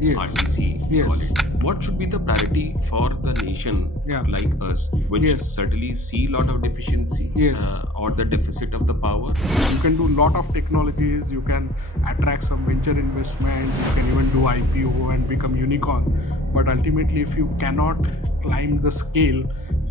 Yes. RTC, we Yes. call it. What should be the priority for the nation Yeah. like us, which Yes. certainly see a lot of deficiency Yes. or the deficit of the power? You can do a lot of technologies, you can attract some venture investment, you can even do IPO and become unicorn. But ultimately, if you cannot climb the scale,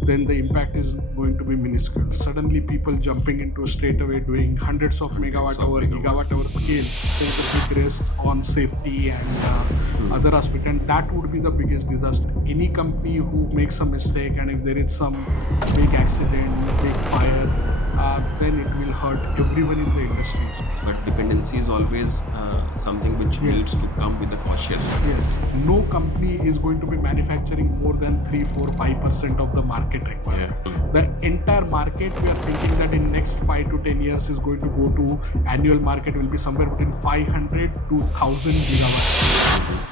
then the impact is going to be minuscule. Suddenly, people jumping into straight away doing hundreds of megawatt hour, gigawatt hour scale, there's a big risk on safety and other aspect, and that would be the biggest disaster. Any company who makes a mistake, and if there is some big accident, big fire, then it will hurt everyone in the industry. But dependency is always something which Yes. needs to come with the cautious. Yes, no company is going to be manufacturing more than 3, 4, 5% of the market requirement. The entire market, we are thinking that in next 5 to 10 years is going to go to annual market will be somewhere between 500 to 1000 gigawatts.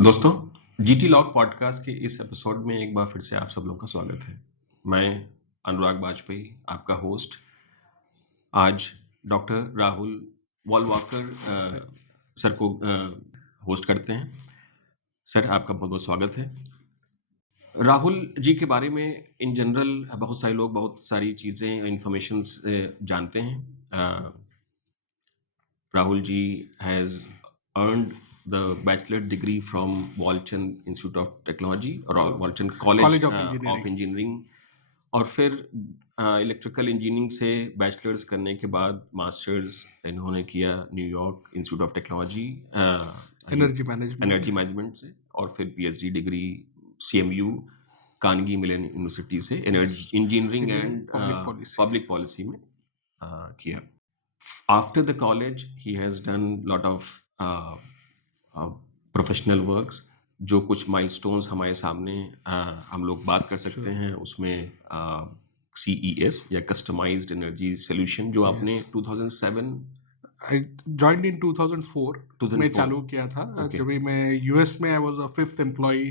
दोस्तों, GT log podcast के इस episode में एक बार फिर से आप सब लोगों का स्वागत है। मैं अनुराग बाजपेयी, आपका होस्ट। आज डॉक्टर राहुल वालवाकर सर को होस्ट करते हैं। सर, आपका बहुत बहुत स्वागत है। राहुल जी के बारे में इन जनरल बहुत सारे लोग बहुत सारी चीज़ें इंफॉर्मेशन जानते हैं। Rahul ji has earned the bachelor degree from Walchand Institute of Technology or Walchand College of Engineering और फिर इलेक्ट्रिकल इंजीनियरिंग से बैचलर्स करने के बाद मास्टर्स इन्होंने किया New York institute of technology energy management से और फिर पीएचडी डिग्री CMU कार्नेगी मिलन यूनिवर्सिटी से energy engineering and public policy में किया। After the college, he has done lot of professional works, जो कुछ माइलस्टोन्स हमारे सामने हम लोग बात कर सकते हैं। उसमें CES या कस्टमाइज्ड एनर्जी सॉल्यूशन जो आपने 2007 I joined in 2004 में चालू किया था। जब मैं US में I was a 5th employee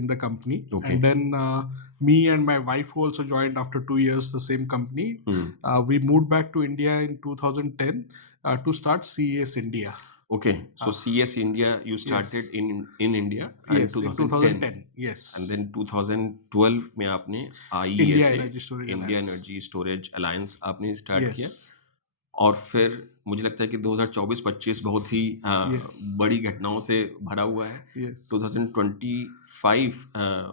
in the company, and then me and my wife who also joined after 2 years the same company. We moved back to India in 2010 to start CES India. Okay, so CES India you started in India in 2010. Yes. And then 2012 में आपने IESA India Energy Storage Alliance आपने start किया। और फिर मुझे लगता है कि 2024-25 बहुत ही बड़ी घटनाओं से भरा हुआ है। 2025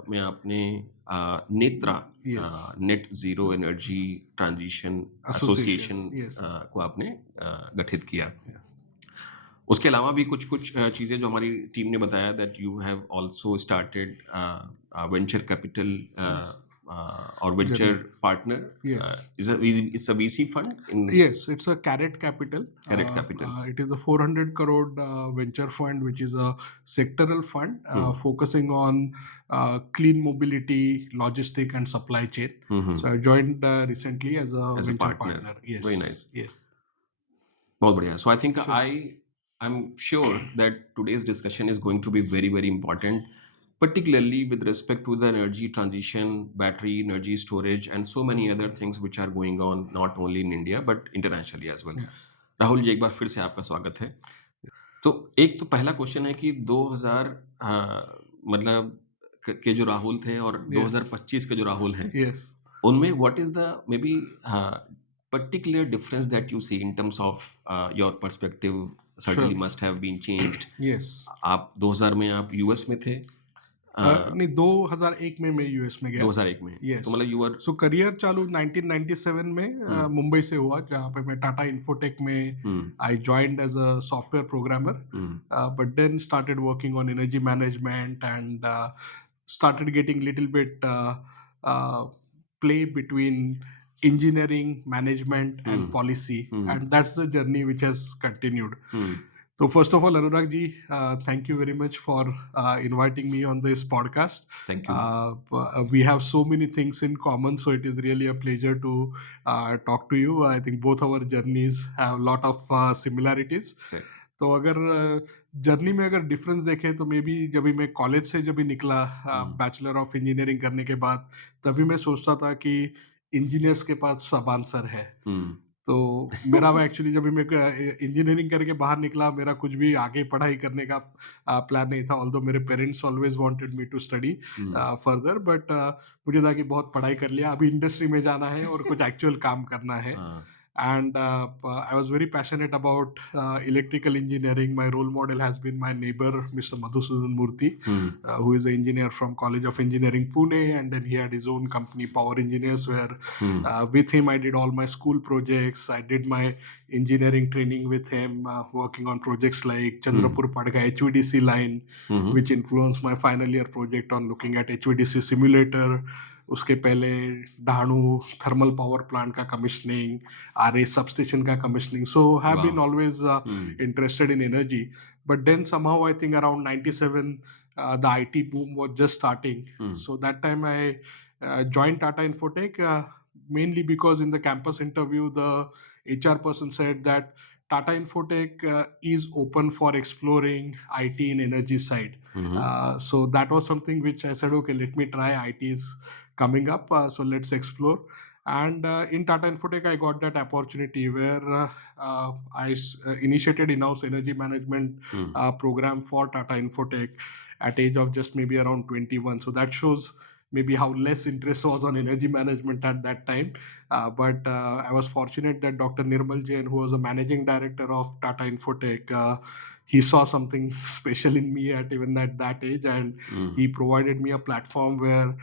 में आपने Netra net zero energy transition association को आपने गठित किया। उसके अलावा भी कुछ चीज़ें जो हमारी टीम ने बताया that you have also started venture capital or venture partner. It's a VC fund? Yes, it's a Carrot Capital. It is a 400 crore venture fund, which is a sectoral fund focusing on clean mobility, logistic and supply chain. So I joined recently as a venture partner. Yes. Very nice. Yes. बहुत बढ़िया. So I think I'm sure that today's discussion is going to be very, very important, particularly with respect to the energy transition, battery, energy storage, and so many other things which are going on not only in India but internationally as well. Rahul ji, एक बार फिर से आपका स्वागत है। तो एक तो पहला क्वेश्चन है कि 2000 मतलब के जो राहुल थे और 2025 के जो राहुल हैं, उनमें what is the maybe particular difference that you see in terms of your perspective certainly must have been changed. Yes. आप 2000 में आप US में थे? नहीं, 2001 में मैं यूएस में गया। 2001 में? Yes. तो मतलब you were so करियर चालू 1997 में मुंबई से हुआ, जहाँ पे मैं टाटा इन्फोटेक में I joined as a software programmer, but then started working on energy management and started getting little bit play between engineering, management and policy, and that's the journey which has continued. So first of all, Anurag ji, thank you very much for inviting me on this podcast. Thank you. We have so many things in common, so it is really a pleasure to talk to you. I think both our journeys have a lot of similarities. Sir. तो अगर journey में अगर difference देखें तो may be जब भी मैं college से जब भी निकला बैचलर ऑफ इंजीनियरिंग करने के बाद तभी मैं सोचता था कि इंजीनियर्स के पास सब आंसर है तो मेरा वो एक्चुअली जब भी मैं इंजीनियरिंग करके बाहर निकला मेरा कुछ भी आगे पढ़ाई करने का प्लान नहीं था ऑल्दो मेरे parents always wanted me to study further but मुझे था कि बहुत पढ़ाई कर लिया अभी इंडस्ट्री में जाना है और कुछ एक्चुअल काम करना है and I was very passionate about electrical engineering. My role model has been my neighbor, Mr. Madhusudan Murthy, who is an engineer from College of Engineering, Pune, and then he had his own company, Power Engineers, where with him I did all my school projects. I did my engineering training with him, working on projects like Chandrapur Padga HVDC line, which influenced my final year project on looking at HVDC simulator. उसके पहले Dahanu thermal power plant का commissioning Aarey substation का commissioning so have been always interested in energy but then somehow I think around 97 the IT boom was just starting so that time I joined Tata Infotech mainly because in the campus interview the HR person said that Tata Infotech is open for exploring IT in energy side. So that was something which I said, okay, let me try. IT is coming up, so let's explore. And in Tata Infotech, I got that opportunity where I initiated in-house energy management program for Tata Infotech at age of just maybe around 21. So that shows maybe how less interest was on energy management at that time. But I was fortunate that Dr. Nirmal Jain, who was a managing director of Tata Infotech, he saw something special in me at even at that age, and he provided me a platform where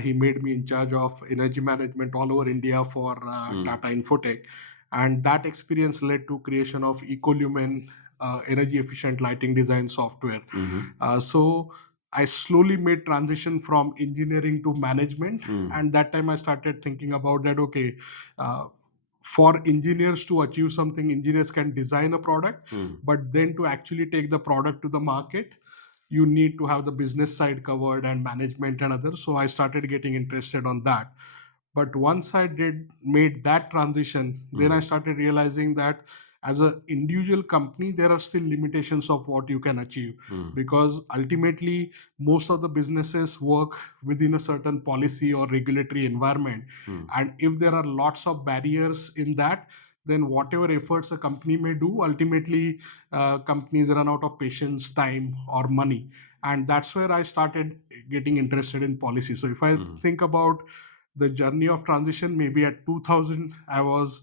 he made me in charge of energy management all over India for Tata Infotech. And that experience led to creation of Ecolumen energy efficient lighting design software. So I slowly made transition from engineering to management, and that time I started thinking about that. Okay, for engineers to achieve something, engineers can design a product, but then to actually take the product to the market, you need to have the business side covered and management and others. So I started getting interested on that. But once I did made that transition, then I started realizing that as an individual company, there are still limitations of what you can achieve because ultimately most of the businesses work within a certain policy or regulatory environment. And if there are lots of barriers in that, then whatever efforts a company may do, ultimately companies run out of patience, time, or money. And that's where I started getting interested in policy. So if I think about the journey of transition, maybe at 2000 I was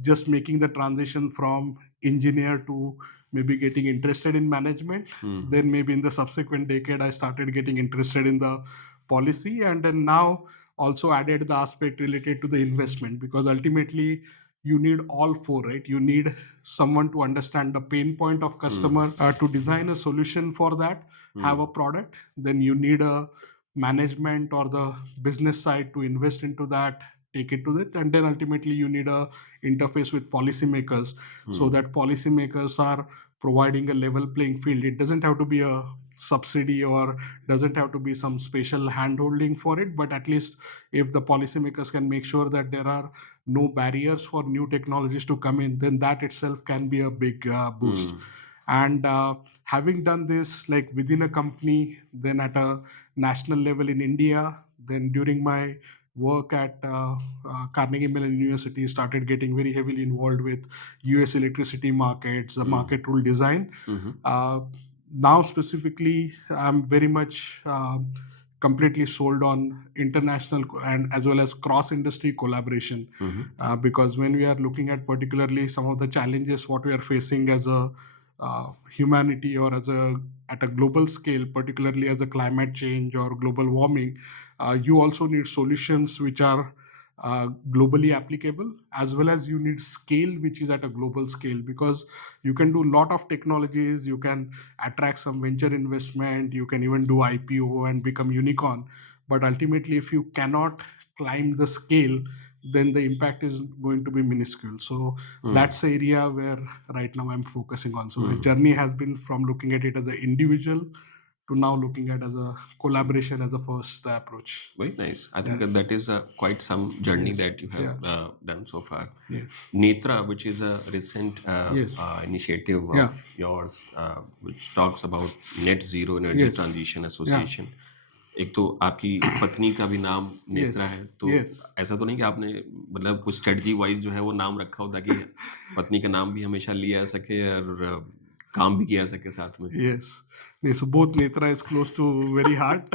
just making the transition from engineer to maybe getting interested in management. Then maybe in the subsequent decade I started getting interested in the policy, and then now also added the aspect related to the investment, because ultimately you need all four, right? You need someone to understand the pain point of customer, to design a solution for that, have a product. Then you need a management or the business side to invest into that, take it to it, and then ultimately you need a interface with policymakers so that policymakers are providing a level playing field. It doesn't have to be a subsidy or doesn't have to be some special hand holding for it, but at least if the policymakers can make sure that there are no barriers for new technologies to come in, then that itself can be a big boost. And having done this like within a company, then at a national level in India, then during my work at Carnegie Mellon University, started getting very heavily involved with US electricity markets, the market rule design. Now specifically, I'm very much completely sold on international and as well as cross industry collaboration, because when we are looking at particularly some of the challenges what we are facing as a humanity or as a at a global scale, particularly as a climate change or global warming, you also need solutions which are globally applicable, as well as you need scale which is at a global scale, because you can do a lot of technologies, you can attract some venture investment, you can even do IPO and become unicorn, but ultimately if you cannot climb the scale, then the impact is going to be minuscule. So that's the area where right now I'm focusing on. So my journey has been from looking at it as an individual to now looking at as a collaboration as a first approach. Very nice. I think that is quite some journey Yes. that you have done so far. Yes. NETRA, which is a recent Yes. initiative Yeah. of yours, which talks about Net Zero Energy Yes. Transition Association. एक तो आपकी पत्नी का भी नाम Netra Yes. है, तो Yes. ऐसा तो नहीं कि आपने मतलब कुछ स्ट्रेटजी वाइज जो है वो नाम रखा हो ताकि पत्नी का नाम भी हमेशा लिया जा सके और काम भी किया जा सके साथ में? Yes. Yeah, so both Netra is close to very heart.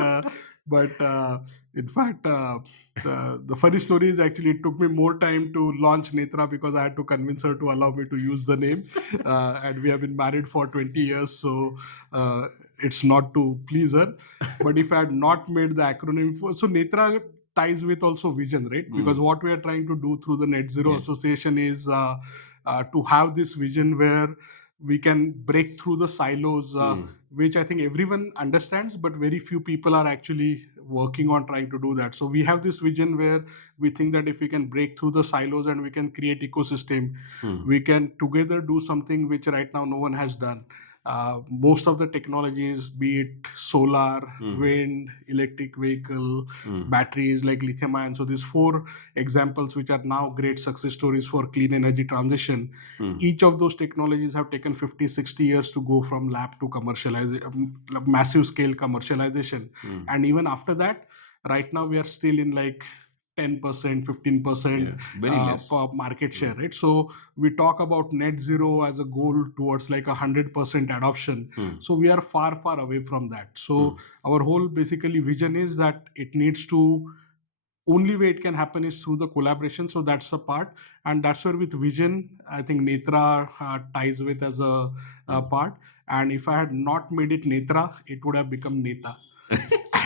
But in fact, the funny story is actually it took me more time to launch Netra because I had to convince her to allow me to use the name. And we have been married for 20 years, so it's not to please her. But if I had not made the acronym so Netra ties with also vision, right? Because what we are trying to do through the Net Zero Association is to have this vision where we can break through the silos, which I think everyone understands, but very few people are actually working on trying to do that. So we have this vision where we think that if we can break through the silos and we can create ecosystem, we can together do something which right now no one has done. Most of the technologies, be it solar, wind, electric vehicle, batteries like lithium ion. So these 4 examples which are now great success stories for clean energy transition. Each of those technologies have taken 50, 60 years to go from lab to massive scale commercialization. And even after that, right now we are still in like 10%, 15% very less market share, right? So we talk about net zero as a goal towards like 100% adoption. So we are far, far away from that. So our whole basically vision is that it needs to only way it can happen is through the collaboration. So that's the part, and that's where with vision I think Netra ties with as a part. And if I had not made it Netra, it would have become Neta.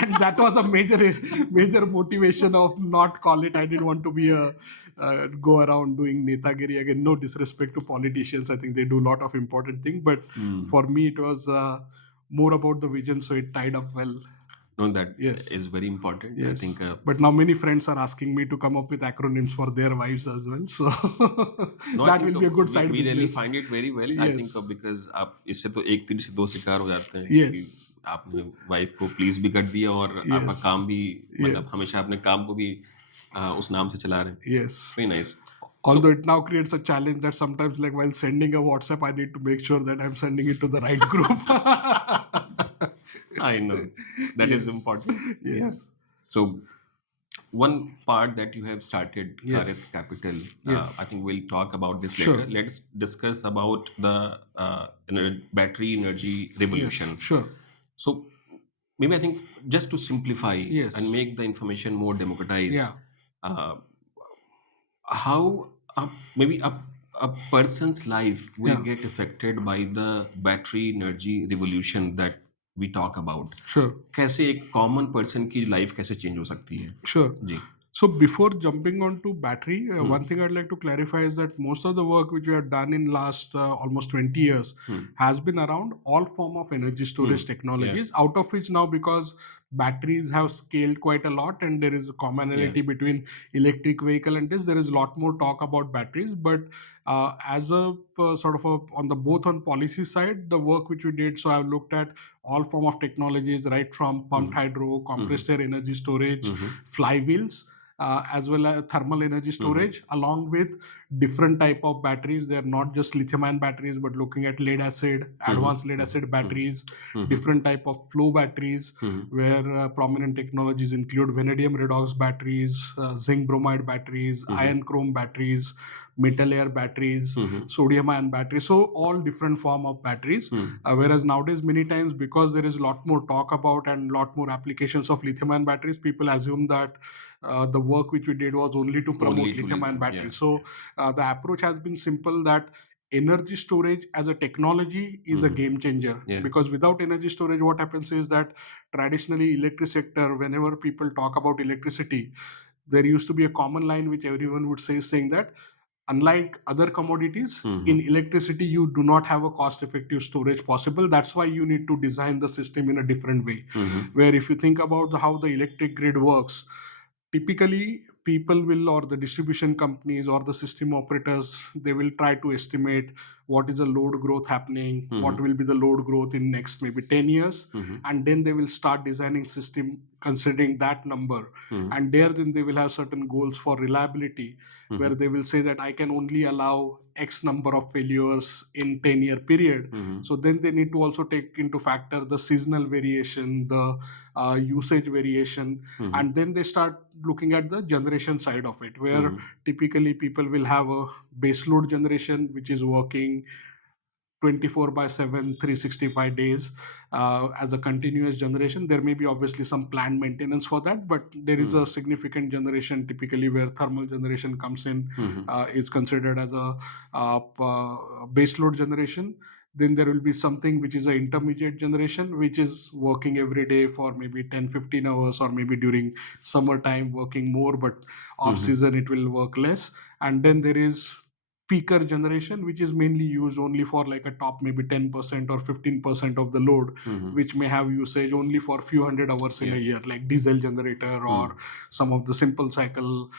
And that was a major motivation of not call it. I didn't want to be a go around doing netagiri again. No disrespect to politicians, I think they do a lot of important things, but for me it was more about the vision, so it tied up well. No, that is very important. Yes. I think but now many friends are asking me to come up with acronyms for their wives as well, so no, that will be a good side we business. really find it very well. I think because आप इससे तो एक तीर से दो शिकार हो जाते हैं कि आपने वाइफ को प्लीज भी कर दिया और आपका काम भी मतलब हमेशा अपने काम को भी उस नाम से चला रहे हैं. Yes. Very nice. Although it now creates a challenge that sometimes, like while sending a WhatsApp, I need to make sure that I'm sending it to the right group. I know that is important. Yes. So one part that you have started, Karith Capital, I think we'll talk about this later. Let's discuss about the battery energy revolution. Sure. So maybe I think just to simplify and make the information more democratized, how maybe a person's life will get affected by the battery energy revolution that we talk about. Sure. कैसे एक common person की life कैसे change हो सकती है? Sure. Ji. So before jumping on to battery, one thing I'd like to clarify is that most of the work which we have done in last almost 20 years has been around all form of energy storage technologies, out of which now, because batteries have scaled quite a lot and there is a commonality between electric vehicle and this, there is a lot more talk about batteries. But as a sort of on the both on policy side, the work which we did, so I've looked at all form of technologies, right from pumped hydro, compressed air energy storage, flywheels, as well as thermal energy storage, along with different type of batteries. They're not just lithium-ion batteries, but looking at lead acid, advanced lead acid batteries, different type of flow batteries, where prominent technologies include vanadium redox batteries, zinc bromide batteries, iron chrome batteries, metal air batteries, sodium ion batteries. So all different form of batteries. Whereas nowadays, many times, because there is a lot more talk about and a lot more applications of lithium-ion batteries, people assume that the work which we did was only to promote lithium-ion batteries. So the approach has been simple, that energy storage as a technology is a game changer. Because without energy storage, what happens is that traditionally electric sector, whenever people talk about electricity, there used to be a common line which everyone would say, saying that unlike other commodities, in electricity, you do not have a cost-effective storage possible. That's why you need to design the system in a different way. Where if you think about how the electric grid works, typically people will, or the distribution companies or the system operators, they will try to estimate what is the load growth happening, what will be the load growth in next maybe 10 years, and then they will start designing system considering that number. And there then they will have certain goals for reliability, where they will say that I can only allow X number of failures in 10-year period. So then they need to also take into factor the seasonal variation, the usage variation, and then they start looking at the generation side of it, where typically people will have a baseload generation which is working 24/7, 365 days as a continuous generation. There may be obviously some planned maintenance for that, but there is a significant generation typically where thermal generation comes in, is considered as a base load generation. Then there will be something which is an intermediate generation, which is working every day for maybe 10-15 hours, or maybe during summertime working more, but off season it will work less. And then there is peaker generation, which is mainly used only for like a top maybe 10% or 15% of the load, which may have usage only for few hundred hours in a year, like diesel generator or some of the simple cycle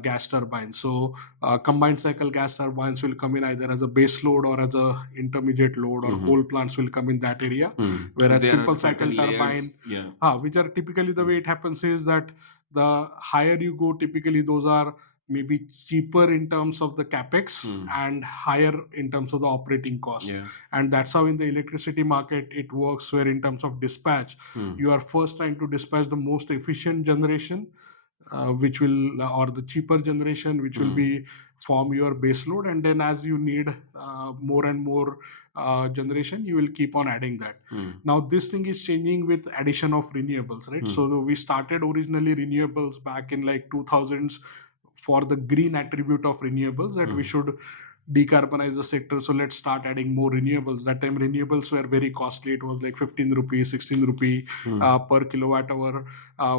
gas turbines. So combined cycle gas turbines will come in either as a base load or as a intermediate load, or coal plants will come in that area. Whereas There simple are cycle certain layers. turbine, which are typically the way it happens is that the higher you go, typically those are maybe cheaper in terms of the capex and higher in terms of the operating cost. And that's how in the electricity market it works, where in terms of dispatch, you are first trying to dispatch the most efficient generation, which will, or the cheaper generation, which will be form your base load, and then as you need more and more generation, you will keep on adding that. Now this thing is changing with addition of renewables, right? So we started originally renewables back in like 2000s for the green attribute of renewables, that we should decarbonize the sector, so let's start adding more renewables. That time renewables were very costly. It was like 15 rupee, 16 rupee per kilowatt hour,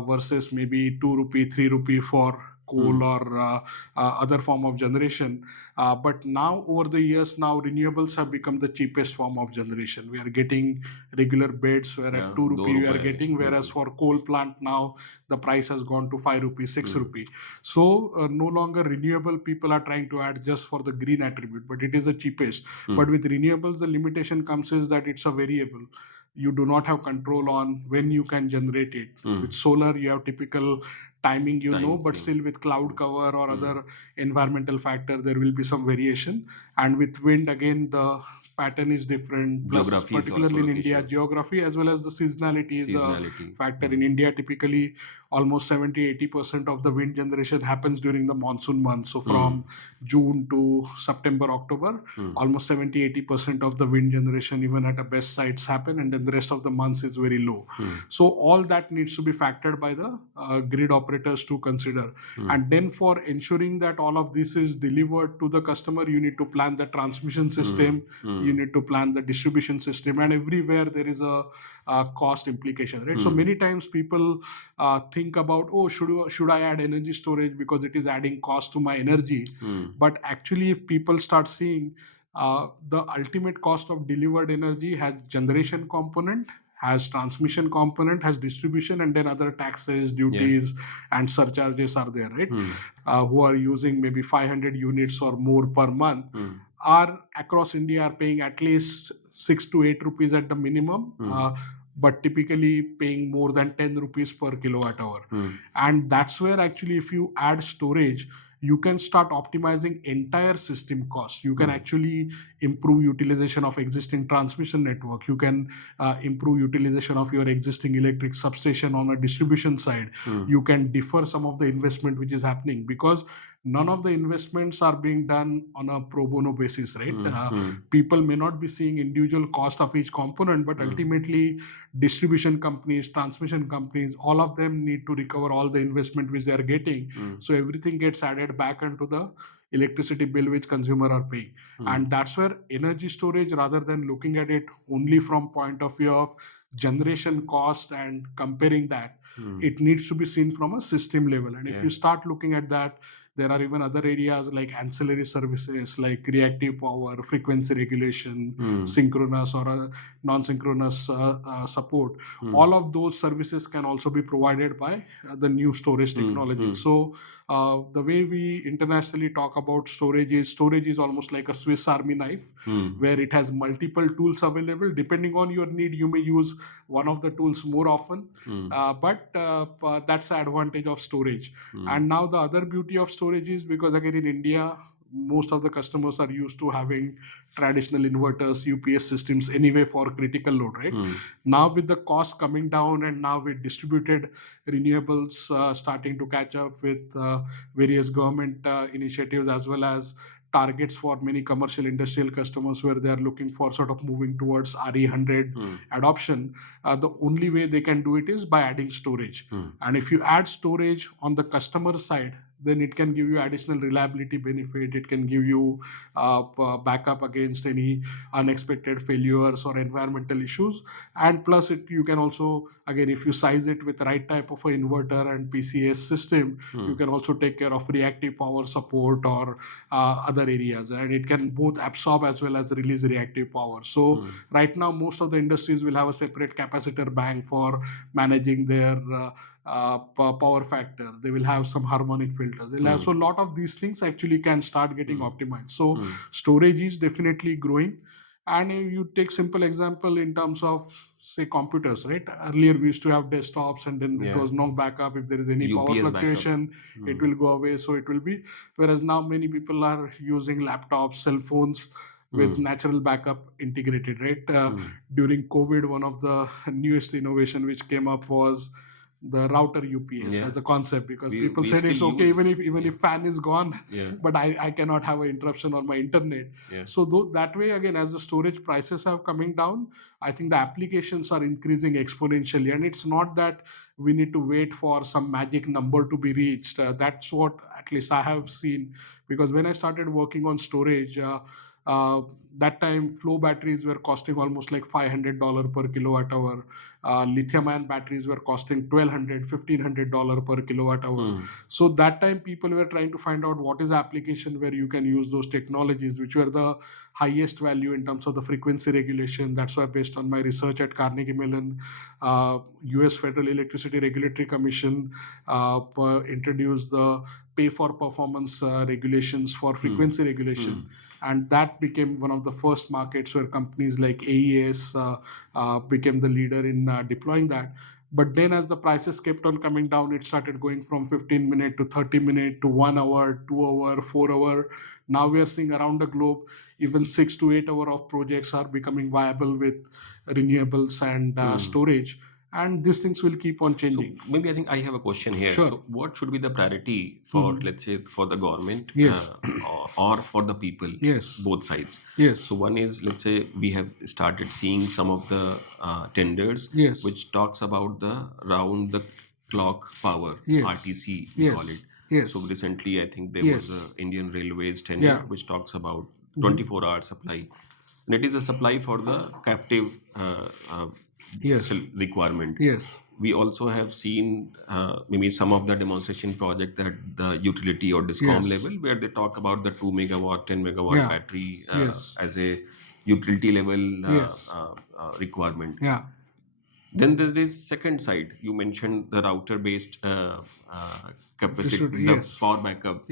versus maybe 2 rupee, 3 rupee for coal or other form of generation. But now over the years, now renewables have become the cheapest form of generation. We are getting regular bids where at 2 rupee we are getting, whereas for coal plant now the price has gone to 5 rupee, 6 rupee. So no longer renewable people are trying to add just for the green attribute, but it is the cheapest. But with renewables, the limitation comes is that it's a variable. You do not have control on when you can generate it. With solar, you have typical timing, but still with cloud cover or other environmental factor, there will be some variation. And with wind, again, the pattern is different. Plus, Geography is particularly also in India, location. geography as well as the seasonality is a factor. In India, typically almost 70-80% of the wind generation happens during the monsoon months. So from June to September, October, almost 70-80% of the wind generation, even at the best sites, happen, and then the rest of the months is very low. So all that needs to be factored by the grid operators to consider. And then for ensuring that all of this is delivered to the customer, you need to plan the transmission system, you need to plan the distribution system, and everywhere there is a cost implication, right? So many times people think about, oh, should I add energy storage because it is adding cost to my energy? But actually, if people start seeing the ultimate cost of delivered energy has generation component, has transmission component, has distribution, and then other taxes, duties, and surcharges are there, right? Who are using maybe 500 units or more per month are across India are paying at least 6 to 8 rupees at the minimum, but typically paying more than 10 rupees per kilowatt hour. And that's where actually if you add storage, you can start optimizing entire system costs. You can actually improve utilization of existing transmission network. You can improve utilization of your existing electric substation on a distribution side. You can defer some of the investment which is happening, because none of the investments are being done on a pro bono basis, right? People may not be seeing individual cost of each component, but ultimately distribution companies, transmission companies, all of them need to recover all the investment which they are getting. So everything gets added back into the electricity bill which consumer are paying. And that's where energy storage, rather than looking at it only from point of view of generation cost and comparing that, it needs to be seen from a system level. And if you start looking at that, there are even other areas like ancillary services, like reactive power, frequency regulation, synchronous or non-synchronous support. All of those services can also be provided by the new storage technology. So The way we internationally talk about storage is almost like a Swiss Army knife, where it has multiple tools available. Depending on your need, you may use one of the tools more often. But that's the advantage of storage. And now the other beauty of storage is, because again in India, most of the customers are used to having traditional inverters, UPS systems anyway for critical load, right? Now with the cost coming down, and now with distributed renewables starting to catch up with various government initiatives, as well as targets for many commercial industrial customers where they are looking for sort of moving towards RE100 adoption, the only way they can do it is by adding storage. And if you add storage on the customer side, then it can give you additional reliability benefit. It can give you backup against any unexpected failures or environmental issues. And plus, you can also, again, if you size it with the right type of an inverter and PCS system, you can also take care of reactive power support or other areas, and it can both absorb as well as release reactive power. So right now, most of the industries will have a separate capacitor bank for managing their power factor. They will have some harmonic filters. They'll have, so a lot of these things actually can start getting optimized. So storage is definitely growing. And you take simple example in terms of, say, computers, right? Earlier we used to have desktops, and then it was no backup. If there is any power UPS backup. fluctuation, it will go away. So it will be, whereas now many people are using laptops, cell phones with natural backup integrated, right? During COVID, one of the newest innovation which came up was the router UPS as a concept, because people said it's okay even if fan is gone, but I cannot have an interruption on my internet. So that way, again, as the storage prices have coming down, I think the applications are increasing exponentially. And it's not that we need to wait for some magic number to be reached. That's what at least I have seen, because when I started working on storage, that time flow batteries were costing almost like $500 per kilowatt hour. Lithium ion batteries were costing $1,200, $1,500 per kilowatt hour. So that time people were trying to find out what is the application where you can use those technologies, which were the highest value in terms of the frequency regulation. That's why, based on my research at Carnegie Mellon, US Federal Electricity Regulatory Commission introduced the pay for performance regulations for frequency regulation. And that became one of the first markets where companies like AES became the leader in deploying that. But then as the prices kept on coming down, it started going from 15 minute to 30 minute to 1 hour, 2 hour, 4 hour. Now we are seeing around the globe, even 6 to 8 hour of projects are becoming viable with renewables and storage. And these things will keep on changing. So maybe I think I have a question here. Sure. So what should be the priority for, let's say, for the government or for the people? Both sides. So one is, let's say, we have started seeing some of the tenders which talks about the round the clock power, RTC we call it. So recently I think there was a Indian Railways tender which talks about 24-hour supply. And it is a supply for the captive requirement. We also have seen maybe some of the demonstration project at the utility or discom level, where they talk about the 2 megawatt, 10 megawatt battery as a utility level requirement. Then there's this second side. You mentioned the router based capacity, the power backup.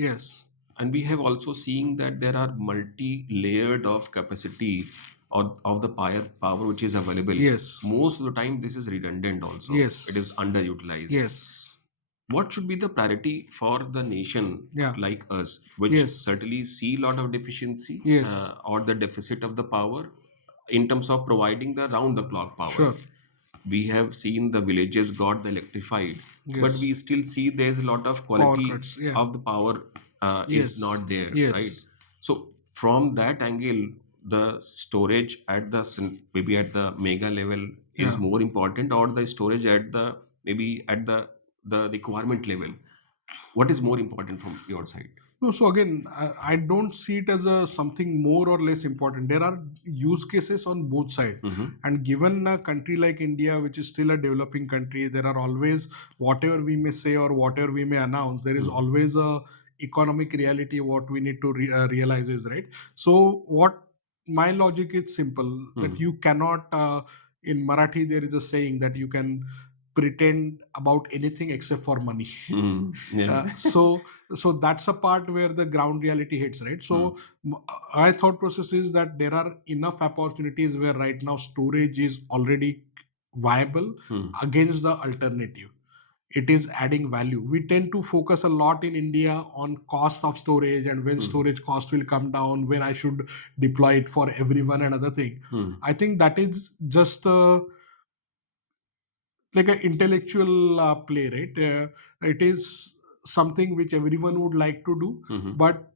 And we have also seen that there are multi-layered of capacity of the power which is available. Most of the time this is redundant also. It is underutilized. What should be the priority for the nation like us, which certainly see a lot of deficiency or the deficit of the power in terms of providing the round the clock power? We have seen the villages got electrified, but we still see there's a lot of quality of the power is not there, right? So from that angle, the storage at the maybe at the mega level is more important, or the storage at the maybe at the requirement level. What is more important from your side? No, so again, I don't see it as something more or less important. There are use cases on both sides. And given a country like India, which is still a developing country, there are always, whatever we may say or whatever we may announce, there is always a economic reality. What we need to realize is, right. So what my logic is simple, that you cannot, in Marathi, there is a saying that you can pretend about anything except for money. So So that's a part where the ground reality hits, right? So my thought process is that there are enough opportunities where right now storage is already viable against the alternative. It is adding value. We tend to focus a lot in India on cost of storage and when storage cost will come down, when I should deploy it for everyone and other thing. I think that is just like an intellectual play, right? It is something which everyone would like to do, but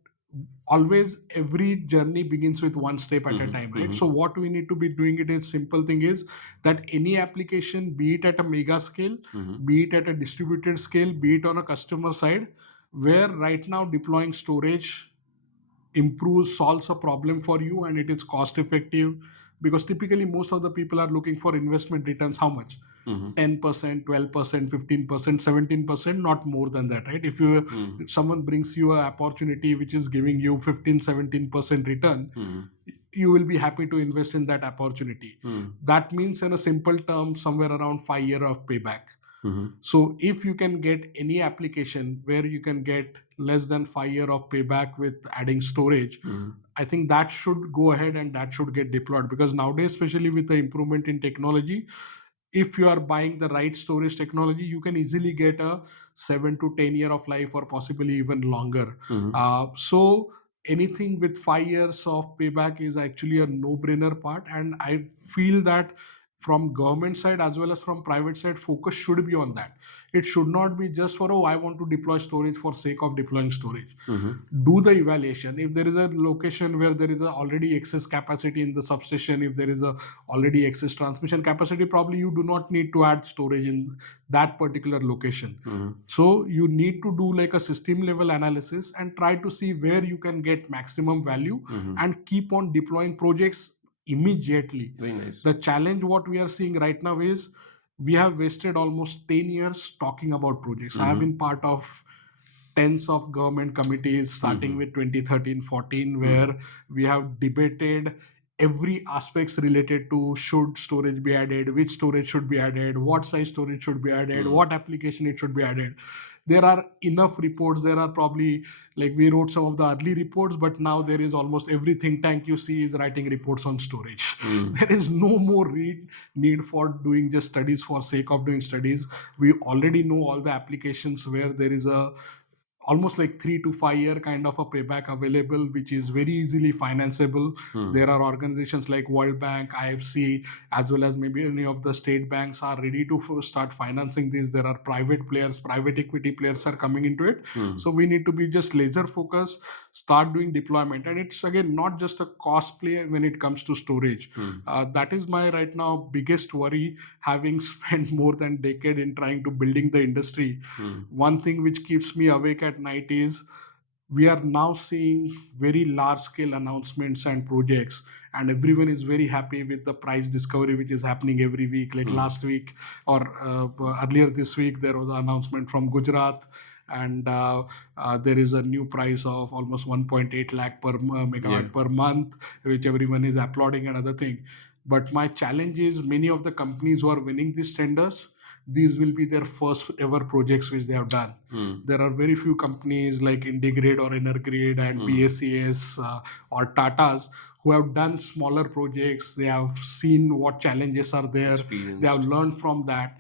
always every journey begins with one step at a time, right? So what we need to be doing, it is simple thing is that any application, be it at a mega scale, be it at a distributed scale, be it on a customer side, where right now deploying storage improves, solves a problem for you, and it is cost effective, because typically most of the people are looking for investment returns. How much? 10%, 12%, 15%, 17%, not more than that, right? If someone brings you an opportunity which is giving you 15, 17% return, you will be happy to invest in that opportunity. That means, in a simple term, somewhere around 5 years of payback. So if you can get any application where you can get less than 5 years of payback with adding storage, I think that should go ahead and that should get deployed, because nowadays, especially with the improvement in technology, if you are buying the right storage technology, you can easily get a 7 to 10 year of life, or possibly even longer. So anything with 5 years of payback is actually a no-brainer part, and I feel that from government side as well as from private side, focus should be on that. It should not be just for, oh, I want to deploy storage for sake of deploying storage. Do the evaluation. If there is a location where there is a already excess capacity in the substation, if there is a already excess transmission capacity, probably you do not need to add storage in that particular location. So you need to do like a system level analysis and try to see where you can get maximum value, and keep on deploying projects immediately. Very nice. The challenge what we are seeing right now is we have wasted almost 10 years talking about projects. I have been part of tens of government committees starting with 2013-14, where we have debated every aspects related to should storage be added, which storage should be added, what size storage should be added, what application it should be added. There are enough reports. There are probably, like, we wrote some of the early reports, but now there is almost every think tank you see is writing reports on storage. There is no more need for doing just studies for sake of doing studies. We already know all the applications where there is a almost like 3 to 5 year kind of a payback available, which is very easily financeable. There are organizations like World Bank, IFC, as well as maybe any of the state banks are ready to start financing this. There are private players, private equity players are coming into it. So we need to be just laser focused, start doing deployment. And it's again not just a cost play when it comes to storage. That is my right now biggest worry, having spent more than decade in trying to building the industry. One thing which keeps me awake at night is we are now seeing very large scale announcements and projects, and everyone is very happy with the price discovery which is happening every week. Like last week, or earlier this week, there was an announcement from Gujarat, and there is a new price of almost 1.8 lakh per megawatt per month, which everyone is applauding, another thing. But my challenge is, many of the companies who are winning these tenders, these will be their first ever projects which they have done. There are very few companies like Indigrade or Energrade and BACS or Tatas who have done smaller projects. They have seen what challenges are there. They have learned from that.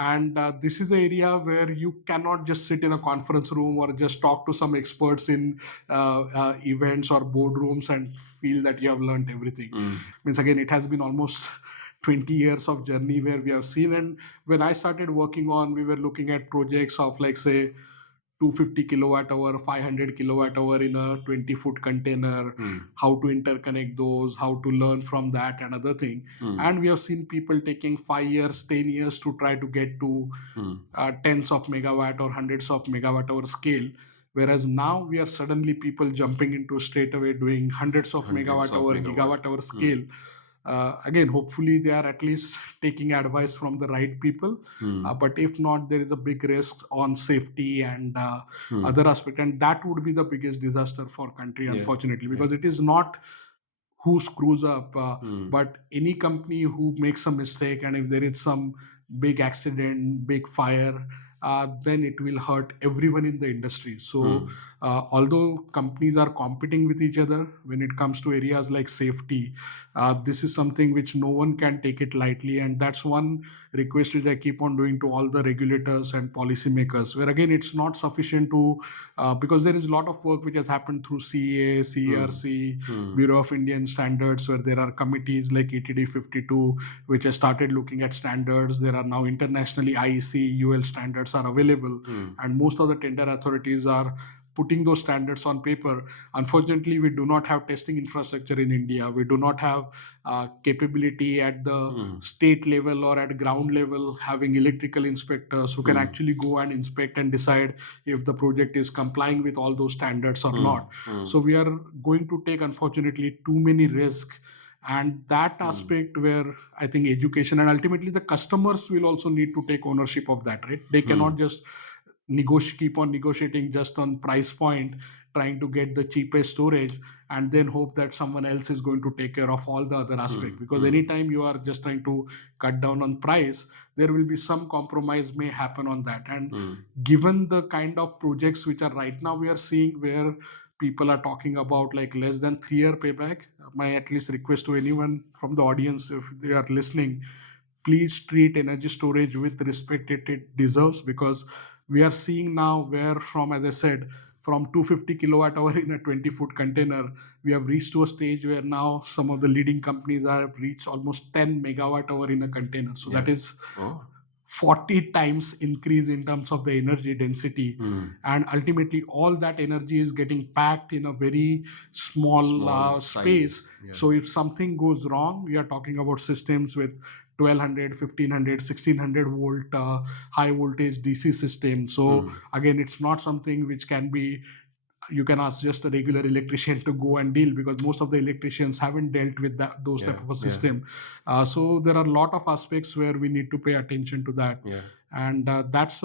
And this is an area where you cannot just sit in a conference room or just talk to some experts in events or boardrooms and feel that you have learned everything. Means again, it has been almost 20 years of journey where we have seen. And when I started working on, we were looking at projects of, like, say, 250 kilowatt hour, 500 kilowatt hour in a 20-foot container, how to interconnect those, how to learn from that, and other thing. And we have seen people taking 5 years, 10 years to try to get to tens of megawatt or hundreds of megawatt hour scale. Whereas now we are suddenly people jumping into straight away doing hundreds of megawatt hour, gigawatt hour scale. Again, hopefully they are at least taking advice from the right people. But if not, there is a big risk on safety and other aspect, and that would be the biggest disaster for country, unfortunately, because it is not who screws up, but any company who makes a mistake, and if there is some big accident, big fire, then it will hurt everyone in the industry. So although companies are competing with each other when it comes to areas like safety, this is something which no one can take it lightly, and that's one request which I keep on doing to all the regulators and policymakers, where again it's not sufficient to because there is a lot of work which has happened through CA, CRC, Bureau of Indian Standards, where there are committees like ETD 52 which has started looking at standards. There are now internationally IEC, UL standards are available, and most of the tender authorities are putting those standards on paper. Unfortunately, we do not have testing infrastructure in India. We do not have capability at the state level or at ground level, having electrical inspectors who can actually go and inspect and decide if the project is complying with all those standards or not. So we are going to take, unfortunately, too many risks. And that aspect where I think education and ultimately the customers will also need to take ownership of that, right? They cannot just keep on negotiating just on price point, trying to get the cheapest storage and then hope that someone else is going to take care of all the other aspects. Because anytime you are just trying to cut down on price, there will be some compromise may happen on that. And given the kind of projects which are right now we are seeing, where people are talking about like less than 3 year payback, my at least request to anyone from the audience, if they are listening, please treat energy storage with respect it deserves. Because we are seeing now where from, as I said, from 250 kilowatt hour in a 20-foot container, we have reached to a stage where now some of the leading companies have reached almost 10 megawatt hour in a container. So that is 40 times increase in terms of the energy density. And ultimately all that energy is getting packed in a very small space. So if something goes wrong, we are talking about systems with 1200, 1500, 1600 volt high voltage DC system. So again, it's not something which can be, you can ask just a regular electrician to go and deal, because most of the electricians haven't dealt with those type of a system. So there are a lot of aspects where we need to pay attention to that. And that's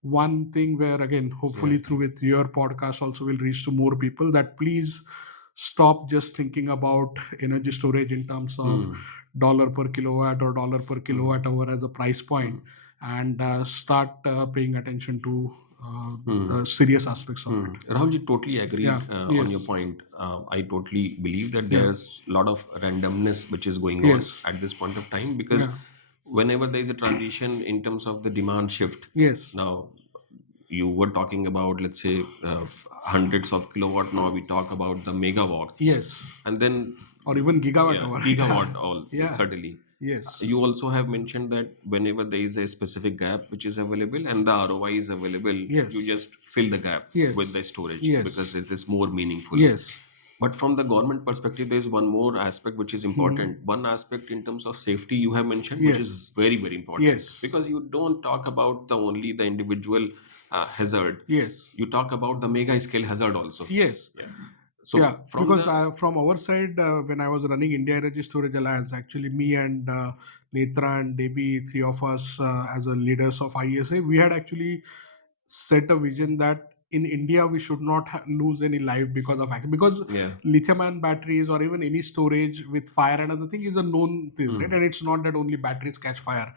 one thing where, again, hopefully through with your podcast also will reach to more people, that please stop just thinking about energy storage in terms of dollar per kilowatt or dollar per kilowatt hour as a price point, and start paying attention to the serious aspects of it. Rahulji, totally agreed Yeah, on your yes. point. I totally believe that Yeah. there's a lot of randomness which is going Yes. on at this point of time, because Yeah. whenever there is a transition in terms of the demand shift, Yes. now you were talking about, let's say, hundreds of kilowatt. Now we talk about the megawatts. Yes. And then Or even gigawatt hour. gigawatt all Yeah. certainly. Yes. You also have mentioned that whenever there is a specific gap which is available and the ROI is available, Yes. you just fill the gap Yes. with the storage, Yes. because it is more meaningful. Yes. But from the government perspective, there is one more aspect which is important. One aspect in terms of safety you have mentioned, which is Yes. very, very important. Yes. Because you don't talk about the only the individual hazard. Yes. You talk about the mega scale hazard also. Yes. Yeah. So Yeah, from because the from our side, when I was running India Energy Storage Alliance, actually me and Netra and Debbie, three of us as a leaders of ISA, we had actually set a vision that in India we should not lose any life because of accident. Because yeah lithium-ion batteries or even any storage with fire and other thing is a known thing, right? And it's not that only batteries catch fire.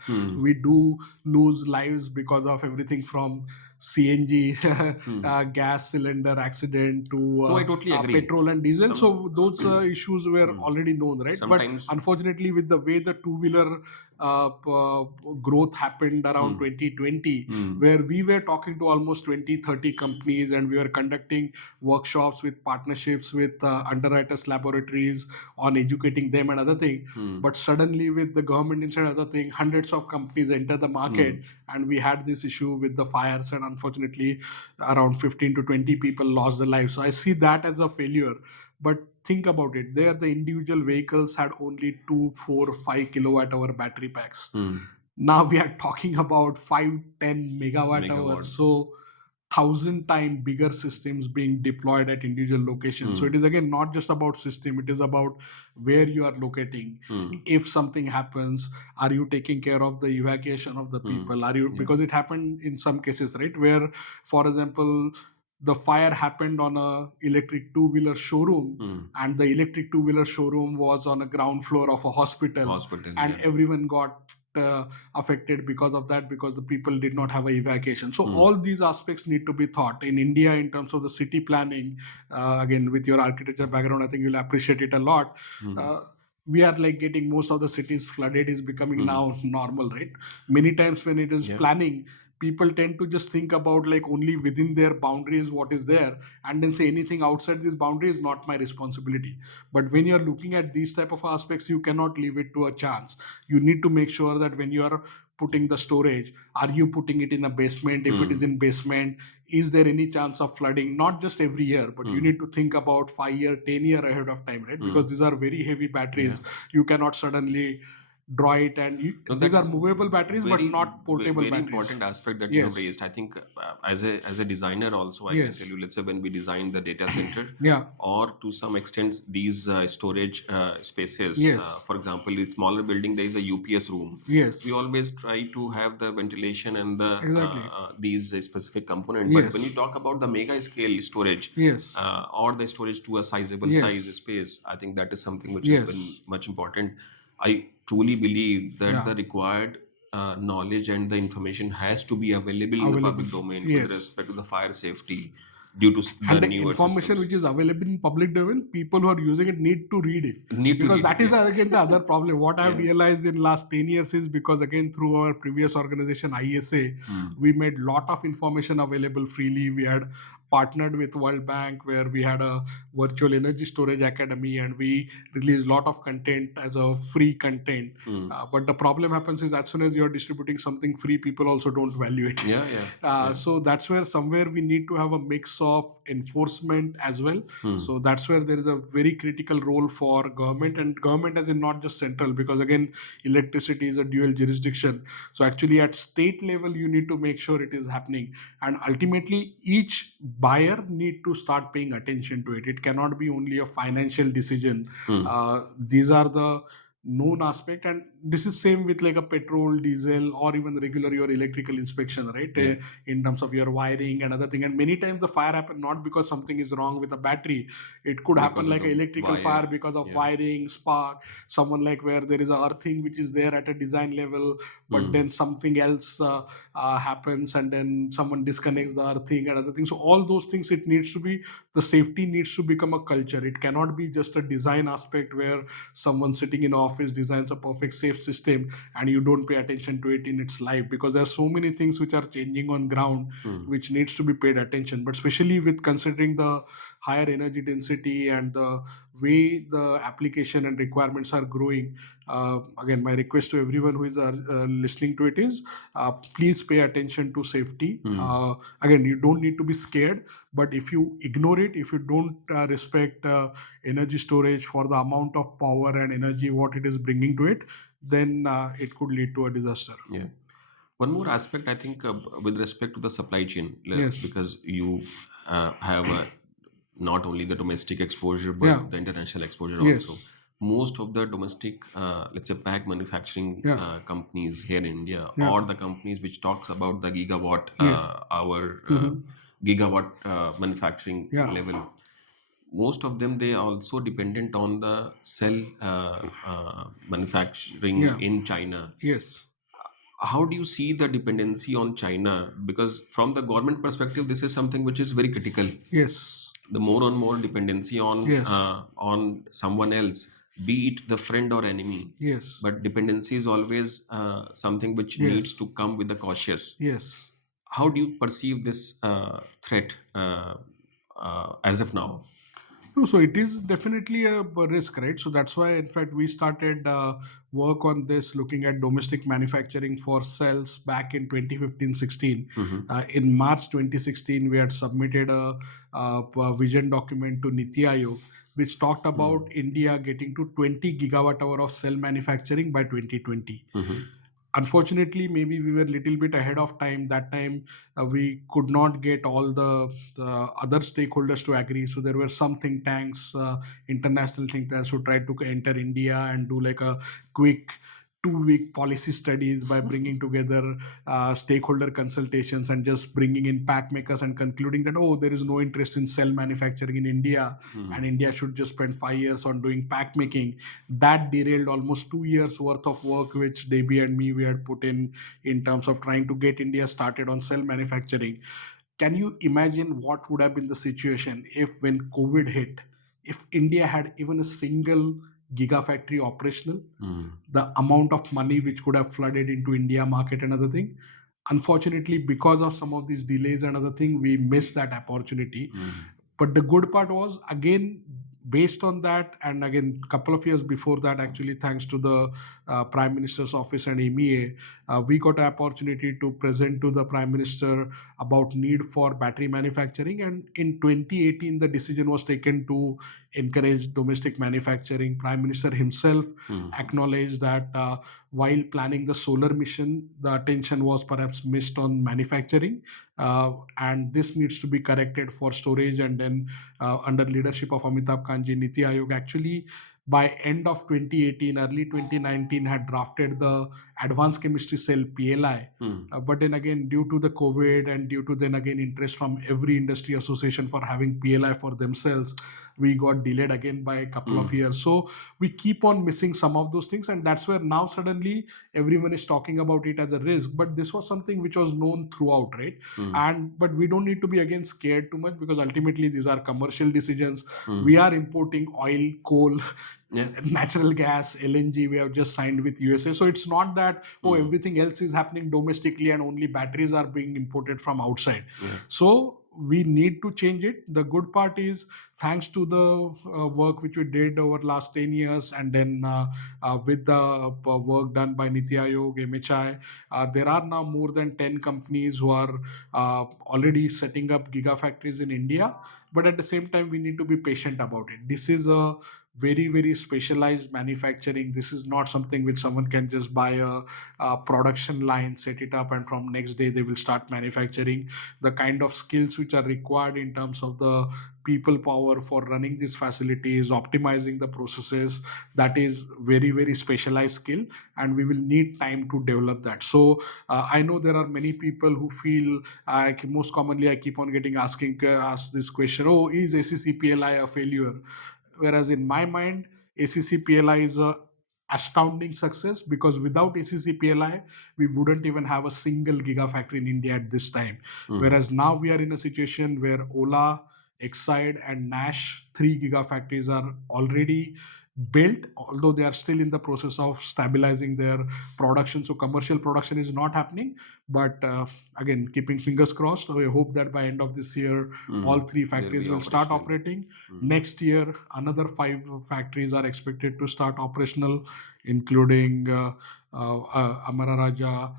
We do lose lives because of everything from CNG, gas cylinder accident to No, I totally agree. petrol and diesel. Some- So those issues were already known, right? Sometimes- But unfortunately, with the way the two-wheeler growth happened around 2020, where we were talking to almost 20, 30 companies, and we were conducting workshops with partnerships with underwriters laboratories on educating them and other thing. But suddenly with the government inside other thing, hundreds of companies enter the market, and we had this issue with the fires, and unfortunately around 15 to 20 people lost their lives. So I see that as a failure. But think about it, there the individual vehicles had only 2, 4, 5 kilowatt hour battery packs. Now we are talking about 5, 10 megawatt hours. So 1,000 times bigger systems being deployed at individual locations. So it is again not just about system, it is about where you are locating. If something happens, are you taking care of the evacuation of the people? Are you, because it happened in some cases, right, where, for example, the fire happened on a electric two-wheeler showroom, and the electric two-wheeler showroom was on a ground floor of a hospital, and everyone got affected because of that, because the people did not have a evacuation. So Hmm. all these aspects need to be thought in India in terms of the city planning. Again, with your architecture background, I think you'll appreciate it a lot. Hmm. We are like getting most of the cities flooded is becoming Hmm. now normal, right? Many times when it is Yeah. planning, people tend to just think about like only within their boundaries what is there, and then say anything outside this boundary is not my responsibility. But when you're looking at these type of aspects, you cannot leave it to a chance. You need to make sure that when you are putting the storage, are you putting it in a basement? If it is in basement, is there any chance of flooding? Not just every year, but you need to think about 5 year, 10 year ahead of time, right? Because these are very heavy batteries. You cannot suddenly draw it, and No, these that are is movable batteries but not portable very batteries. important aspect that you have Yes. raised. I think as a designer also, I can Yes. tell you, let's say when we design the data center, Yeah. or to some extent these storage spaces. Yes. For example, in smaller building there is a UPS room. Yes. We always try to have the ventilation and the Exactly. these specific component. But when you Yes. talk about the mega scale storage, Yes. or the storage to a sizable Yes. size space, I think that is something which has been Yes. much important. I truly believe that Yeah. the required knowledge and the information has to be available in the Available. public domain with Yes. respect to the fire safety due to the And the newer information systems. which is available in public domain, people who are using it need to read it, Need to because read that it, is yeah. again the other problem. What I've Yeah. realized in last 10 years is, because again through our previous organization ISA, Hmm. we made lot of information available freely. We had partnered with World Bank, where we had a virtual energy storage academy, and we released lot of content as a free content. But the problem happens is, as soon as you're distributing something free, people also don't value it. Yeah, yeah. So that's where somewhere we need to have a mix of enforcement as well. So that's where there is a very critical role for government, and government as in not just central, because again electricity is a dual jurisdiction. So actually at state level you need to make sure it is happening, and ultimately each buyer need to start paying attention to it. It cannot be only a financial decision. These are the known aspect, and this is same with like a petrol, diesel, or even regular your electrical inspection, right? Yeah. In terms of your wiring and other thing. And many times the fire happen not because something is wrong with the battery. It could happen Because of like the an electrical wire, fire because of yeah. wiring, spark, someone like where there is a earthing which is there at a design level, but then something else happens, and then someone disconnects the earthing and other things. So all those things, it needs to be, the safety needs to become a culture. It cannot be just a design aspect where someone sitting in office designs a perfect safe system and you don't pay attention to it in its life, because there are so many things which are changing on ground which needs to be paid attention. But especially with considering the higher energy density and the way the application and requirements are growing, again my request to everyone who is listening to it is, please pay attention to safety. Again, you don't need to be scared, but if you ignore it, if you don't respect energy storage for the amount of power and energy what it is bringing to it, then it could lead to a disaster. Yeah. One more aspect, I think, with respect to the supply chain, Yes. because you have not only the domestic exposure but Yeah. the international exposure Yes. also. Most of the domestic, let's say, pack manufacturing Yeah. companies here in India, Yeah. or the companies which talks about the gigawatt Yes. hour gigawatt manufacturing Yeah. level, most of them they also dependent on the cell manufacturing Yeah. in China. Yes. How do you see the dependency on China? Because from the government perspective, this is something which is very critical. Yes. The more and more dependency Yes. on someone else, be it the friend or enemy. Yes. But dependency is always something which Yes. needs to come with the cautious. Yes. How do you perceive this threat as of now? No, so it is definitely a risk, right? So that's why, in fact, we started work on this, looking at domestic manufacturing for cells back in 2015-16. In March 2016, we had submitted a vision document to Niti Aayog, which talked about India getting to 20 gigawatt hour of cell manufacturing by 2020. Unfortunately, maybe we were a little bit ahead of time. That time we could not get all the other stakeholders to agree. So there were some think tanks, international think tanks, who tried to enter India and do like a quick 2-week policy studies, by bringing together stakeholder consultations and just bringing in pack makers and concluding that, oh, there is no interest in cell manufacturing in India, and India should just spend 5 years on doing pack making. That derailed almost 2 years worth of work which Debbie and me we had put in terms of trying to get India started on cell manufacturing. Can you imagine what would have been the situation if, when COVID hit, if India had even a single gigafactory operational, the amount of money which could have flooded into India market and other thing? Unfortunately, because of some of these delays and other thing, we missed that opportunity. But the good part was, again, based on that, and again, couple of years before that, actually, thanks to the Prime Minister's office and MEA, we got an opportunity to present to the Prime Minister about need for battery manufacturing. And in 2018, the decision was taken to encourage domestic manufacturing. Prime Minister himself acknowledged that while planning the solar mission, the attention was perhaps missed on manufacturing, and this needs to be corrected for storage. And then under leadership of Amitabh Kanji, Niti Aayog actually by end of 2018, early 2019 had drafted the advanced chemistry cell PLI. But then again, due to the COVID and due to then again interest from every industry association for having PLI for themselves, we got delayed again by a couple of years. So we keep on missing some of those things, and that's where now suddenly everyone is talking about it as a risk. But this was something which was known throughout, right? And but we don't need to be again scared too much, because ultimately these are commercial decisions. We are importing oil, coal, natural gas, LNG. We have just signed with USA. So it's not that everything else is happening domestically and only batteries are being imported from outside. So we need to change it. The good part is, thanks to the work which we did over last 10 years, and then with the work done by Niti Aayog, MHI, there are now more than 10 companies who are already setting up gigafactories in India. But at the same time, we need to be patient about it. This is a very, very specialized manufacturing. This is not something which someone can just buy a production line, set it up, and from next day they will start manufacturing. The kind of skills which are required in terms of the people power for running these facilities, optimizing the processes, that is very, very specialized skill, and we will need time to develop that. So I know there are many people who feel, most commonly I keep on getting asked this question, oh, is ACCPLI a failure? Whereas in my mind, ACCPLI is a astounding success, because without ACCPLI, we wouldn't even have a single gigafactory in India at this time. Whereas now we are in a situation where Ola, Exide, and Nash, 3 gigafactories are already built, although they are still in the process of stabilizing their production. So commercial production is not happening. But again, keeping fingers crossed. So I hope that by end of this year, all 3 factories will start operating. Next year, another 5 factories are expected to start operational, including Amara Raja,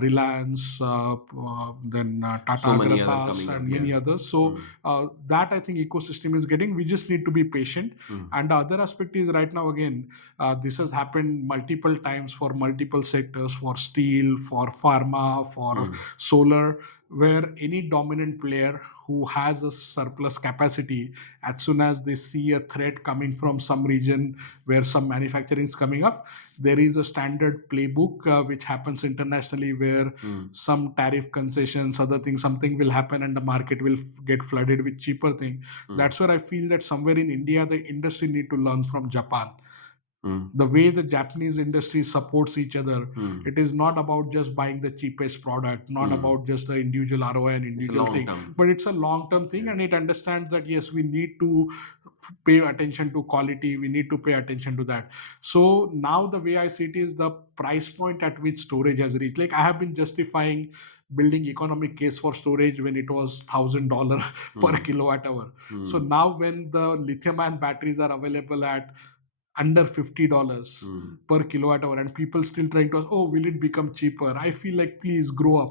Reliance, then Tata, So many Gratas, other coming and up, many others. So that I think ecosystem is getting. We just need to be patient. And the other aspect is, right now again, this has happened multiple times for multiple sectors, for steel, for pharma, for solar, where any dominant player who has a surplus capacity, as soon as they see a threat coming from some region where some manufacturing is coming up, there is a standard playbook which happens internationally, where some tariff concessions, other things, something will happen and the market will get flooded with cheaper thing. That's where I feel that somewhere in India, the industry need to learn from Japan. The way the Japanese industry supports each other, it is not about just buying the cheapest product, not about just the individual ROI and individual thing, but it's a long-term thing. And it understands that yes, we need to pay attention to quality, we need to pay attention to that. So now the way I see it is, the price point at which storage has reached, like I have been justifying building economic case for storage when it was $1,000 per kilowatt hour. So now when the lithium ion batteries are available at under $50 per kilowatt hour, and people still trying to ask, oh, will it become cheaper? I feel like, please grow up.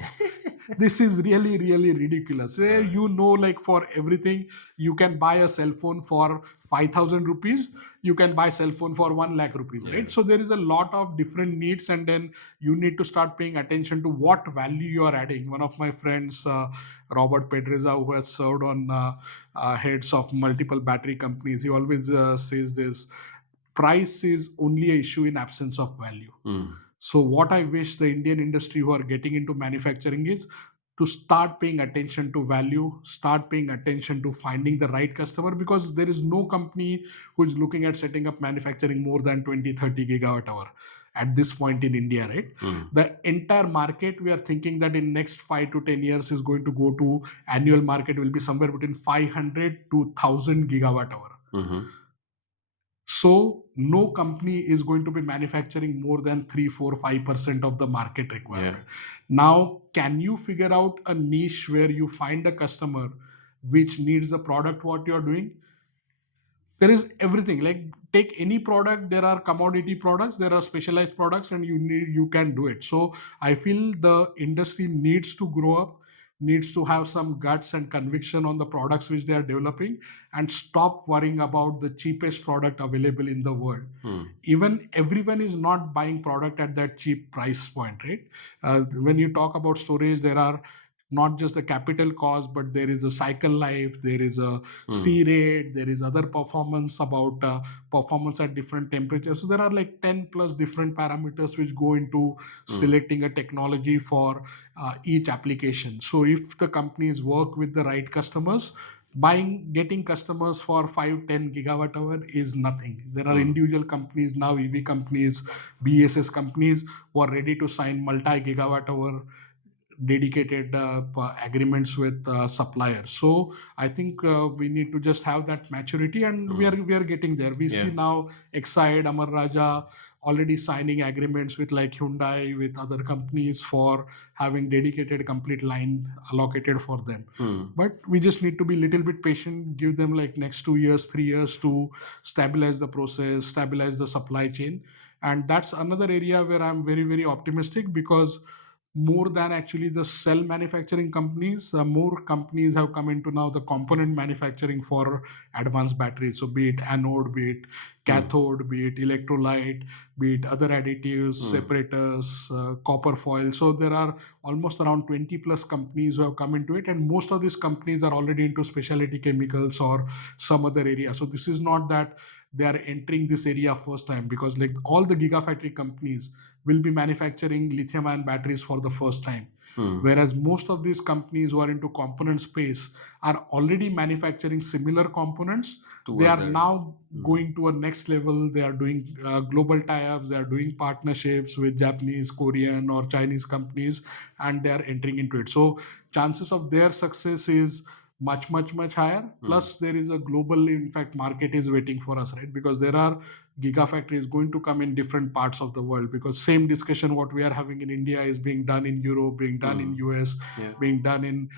This is really, really ridiculous. Like for everything, you can buy a cell phone for 5,000 rupees, you can buy cell phone for 1 lakh rupees, right? So there is a lot of different needs, and then you need to start paying attention to what value you are adding. One of my friends, Robert Pedreza, who has served on heads of multiple battery companies, he always says this: price is only an issue in absence of value. So what I wish the Indian industry who are getting into manufacturing is to start paying attention to value, start paying attention to finding the right customer, because there is no company who is looking at setting up manufacturing more than 20, 30 gigawatt hour at this point in India, right? The entire market, we are thinking that in next 5 to 10 years is going to go to, annual market will be somewhere between 500 to 1000 gigawatt hour. So no company is going to be manufacturing more than 3, 4, 5% of the market requirement. Now, can you figure out a niche where you find a customer which needs the product what you're doing? There is everything. Like, take any product, there are commodity products, there are specialized products, and you can do it. So I feel the industry needs to grow up, needs to have some guts and conviction on the products which they are developing, and stop worrying about the cheapest product available in the world. Even everyone is not buying product at that cheap price point, right? When you talk about storage, there are not just the capital cost, but there is a cycle life, there is a C rate, there is other performance about performance at different temperatures. So there are like 10 plus different parameters which go into selecting a technology for each application. So if the companies work with the right customers, getting customers for 5, 10 gigawatt hour is nothing. There are individual companies now, EV companies, BSS companies, who are ready to sign multi gigawatt hour dedicated agreements with suppliers. So I think we need to just have that maturity, and we are getting there. We see now Exide, Amar Raja already signing agreements with like Hyundai, with other companies for having dedicated complete line allocated for them. But we just need to be a little bit patient, give them like next 2 years, 3 years to stabilize the process, stabilize the supply chain. And that's another area where I'm very, very optimistic, because more than actually the cell manufacturing companies, more companies have come into now the component manufacturing for advanced batteries. So be it anode, be it cathode, be it electrolyte, be it other additives, separators, copper foil. So there are almost around 20 plus companies who have come into it, and most of these companies are already into specialty chemicals or some other area. So this is not that they are entering this area first time, because like all the gigafactory companies will be manufacturing lithium ion batteries for the first time. Whereas most of these companies who are into component space are already manufacturing similar components. They are now going to a next level. They are doing global tie-ups. They are doing partnerships with Japanese, Korean, or Chinese companies, and they are entering into it. So chances of their success is much, much, much higher. Plus there is a global, in fact, market is waiting for us, right? Because there are gigafactories going to come in different parts of the world, because same discussion what we are having in India is being done in Europe, being done in US, being done in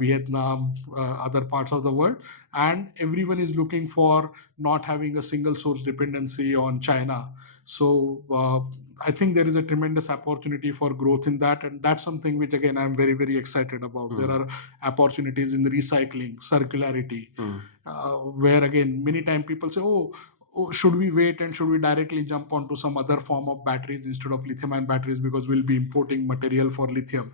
Vietnam, other parts of the world. And everyone is looking for not having a single source dependency on China. So I think there is a tremendous opportunity for growth in that, and that's something which again I'm very, very excited about. There are opportunities in recycling, circularity, where again many times people say, oh, should we wait and should we directly jump onto some other form of batteries instead of lithium-ion batteries, because we'll be importing material for lithium.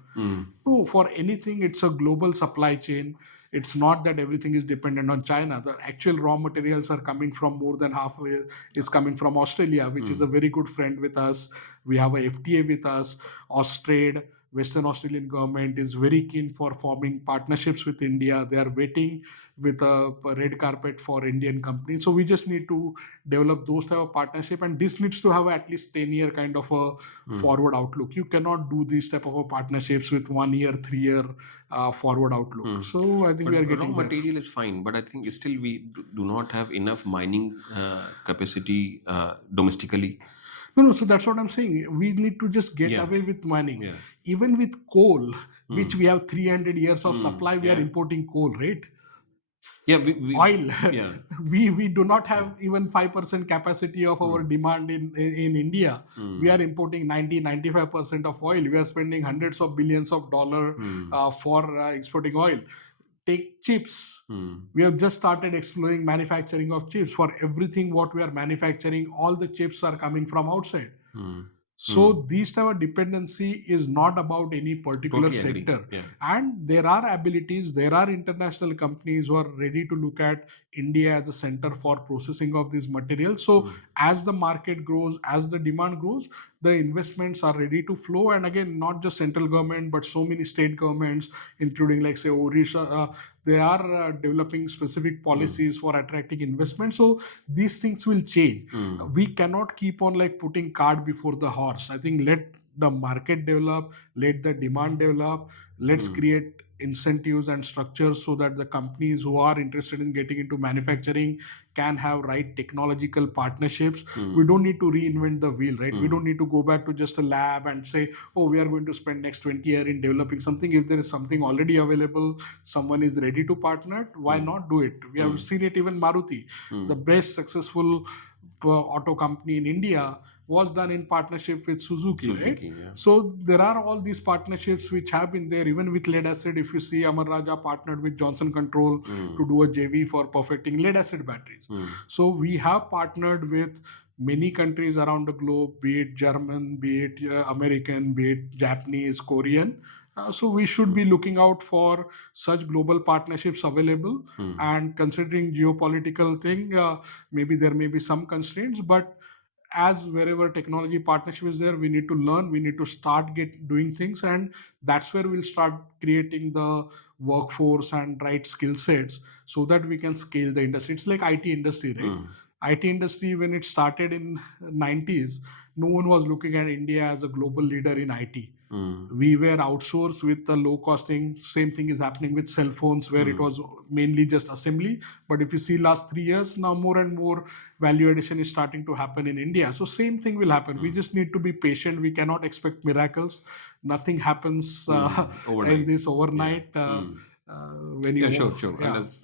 No, for anything, it's a global supply chain. It's not that everything is dependent on China. The actual raw materials are coming from more than half is coming from Australia, which is a very good friend with us. We have a FTA with us. Austrade, Western Australian government is very keen for forming partnerships with India. They are waiting with a red carpet for Indian companies. So we just need to develop those type of partnership, and this needs to have at least 10-year kind of a forward outlook. You cannot do these type of a partnerships with 1 year, 3 year forward outlook. So I think we are But raw getting there. material is fine, but I think still we do not have enough mining capacity domestically. No, so that's what I'm saying. We need to just get away with mining. Even with coal, which we have 300 years of supply, we are importing coal, right? Oil. We do not have even 5% capacity of our demand in India. We are importing 90-95% of oil. We are spending hundreds of billions of dollars for exporting oil. Take chips. We have just started exploring manufacturing of chips. For everything what we are manufacturing, all the chips are coming from outside. So these type of dependency is not about any particular Totally agree. sector. Yeah. And there are abilities, there are international companies who are ready to look at India as a center for processing of these materials. So as the market grows, as the demand grows, the investments are ready to flow. And again, not just central government, but so many state governments, including like say Odisha, they are developing specific policies for attracting investment. So these things will change. We cannot keep on like putting cart before the horse. I think let the market develop, let the demand develop, let's create incentives and structures so that the companies who are interested in getting into manufacturing can have right technological partnerships. We don't need to reinvent the wheel, right? We don't need to go back to just a lab and say, oh, we are going to spend next 20 years in developing something. If there is something already available, someone is ready to partner, why not do it? We have seen it. Even Maruti, the best successful auto company in India, was done in partnership with Suzuki, right? Yeah. So there are all these partnerships which have been there. Even with lead acid, if you see, Amar Raja partnered with Johnson Control to do a JV for perfecting lead acid batteries. So we have partnered with many countries around the globe, be it German, be it American, be it Japanese, Korean. So we should be looking out for such global partnerships available. And considering geopolitical thing, maybe there may be some constraints, but as wherever technology partnership is there, we need to learn, we need to start get doing things, and that's where we'll start creating the workforce and right skill sets so that we can scale the industry. It's like IT industry, right? IT industry, when it started in 90s, no one was looking at India as a global leader in IT. We were outsourced with the low costing. Same thing is happening with cell phones, where it was mainly just assembly. But if you see last 3 years, now more and more value addition is starting to happen in India. So same thing will happen. We just need to be patient. We cannot expect miracles. Nothing happens in this overnight. When you Sure.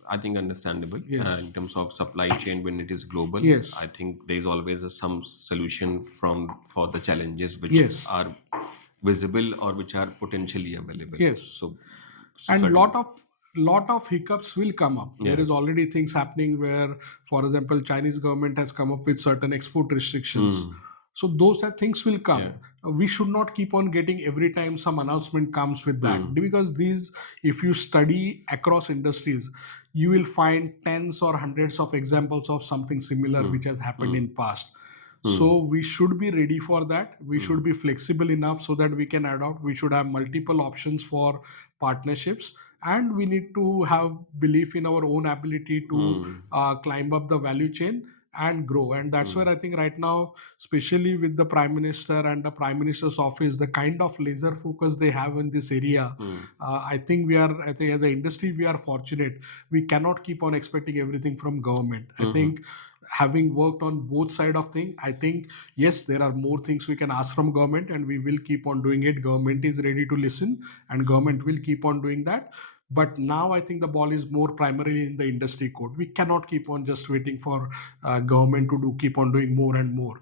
I think understandable. Yes. In terms of supply chain, when it is global, Yes. I think there is always some solution for the challenges which Yes. are visible or which are potentially available. Yes. So And certainly. lot of hiccups will come up. There Yeah. is already things happening where, for example, Chinese government has come up with certain export restrictions. So those are things will come. We should not keep on getting every time some announcement comes with that, because these, if you study across industries, you will find tens or hundreds of examples of something similar which has happened in past. So we should be ready for that. We should be flexible enough so that we can adopt. We should have multiple options for partnerships, and we need to have belief in our own ability to climb up the value chain and grow. And that's where I think right now, especially with the Prime Minister and the Prime Minister's office, the kind of laser focus they have in this area, I think I think as an industry, we are fortunate. We cannot keep on expecting everything from government. I think having worked on both side of thing, I think yes, there are more things we can ask from government, and we will keep on doing it. Government is ready to listen, and government will keep on doing that. But now I think the ball is more primarily in the industry code. We cannot keep on just waiting for government to keep on doing more and more.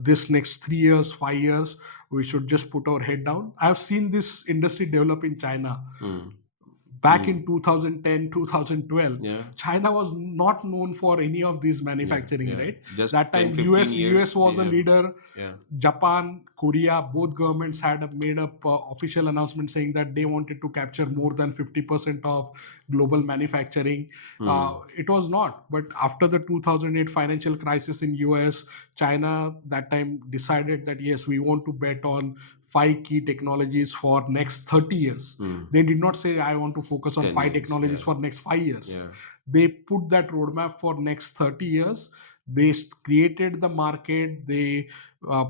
This next 3 years, 5 years, we should just put our head down. I've seen this industry develop in China. Back in 2010, 2012, China was not known for any of these manufacturing, right? Just That time 10, 15 years, US was a leader. Yeah. Japan, Korea, both governments had made up official announcement saying that they wanted to capture more than 50% of global manufacturing. It was not. But after the 2008 financial crisis in US, China that time decided that yes, we want to bet on 5 key technologies for next 30 years. They did not say I want to focus on 10 5 years, technologies yeah. for next 5 years. Yeah. They put that roadmap for next 30 years. They created the market. They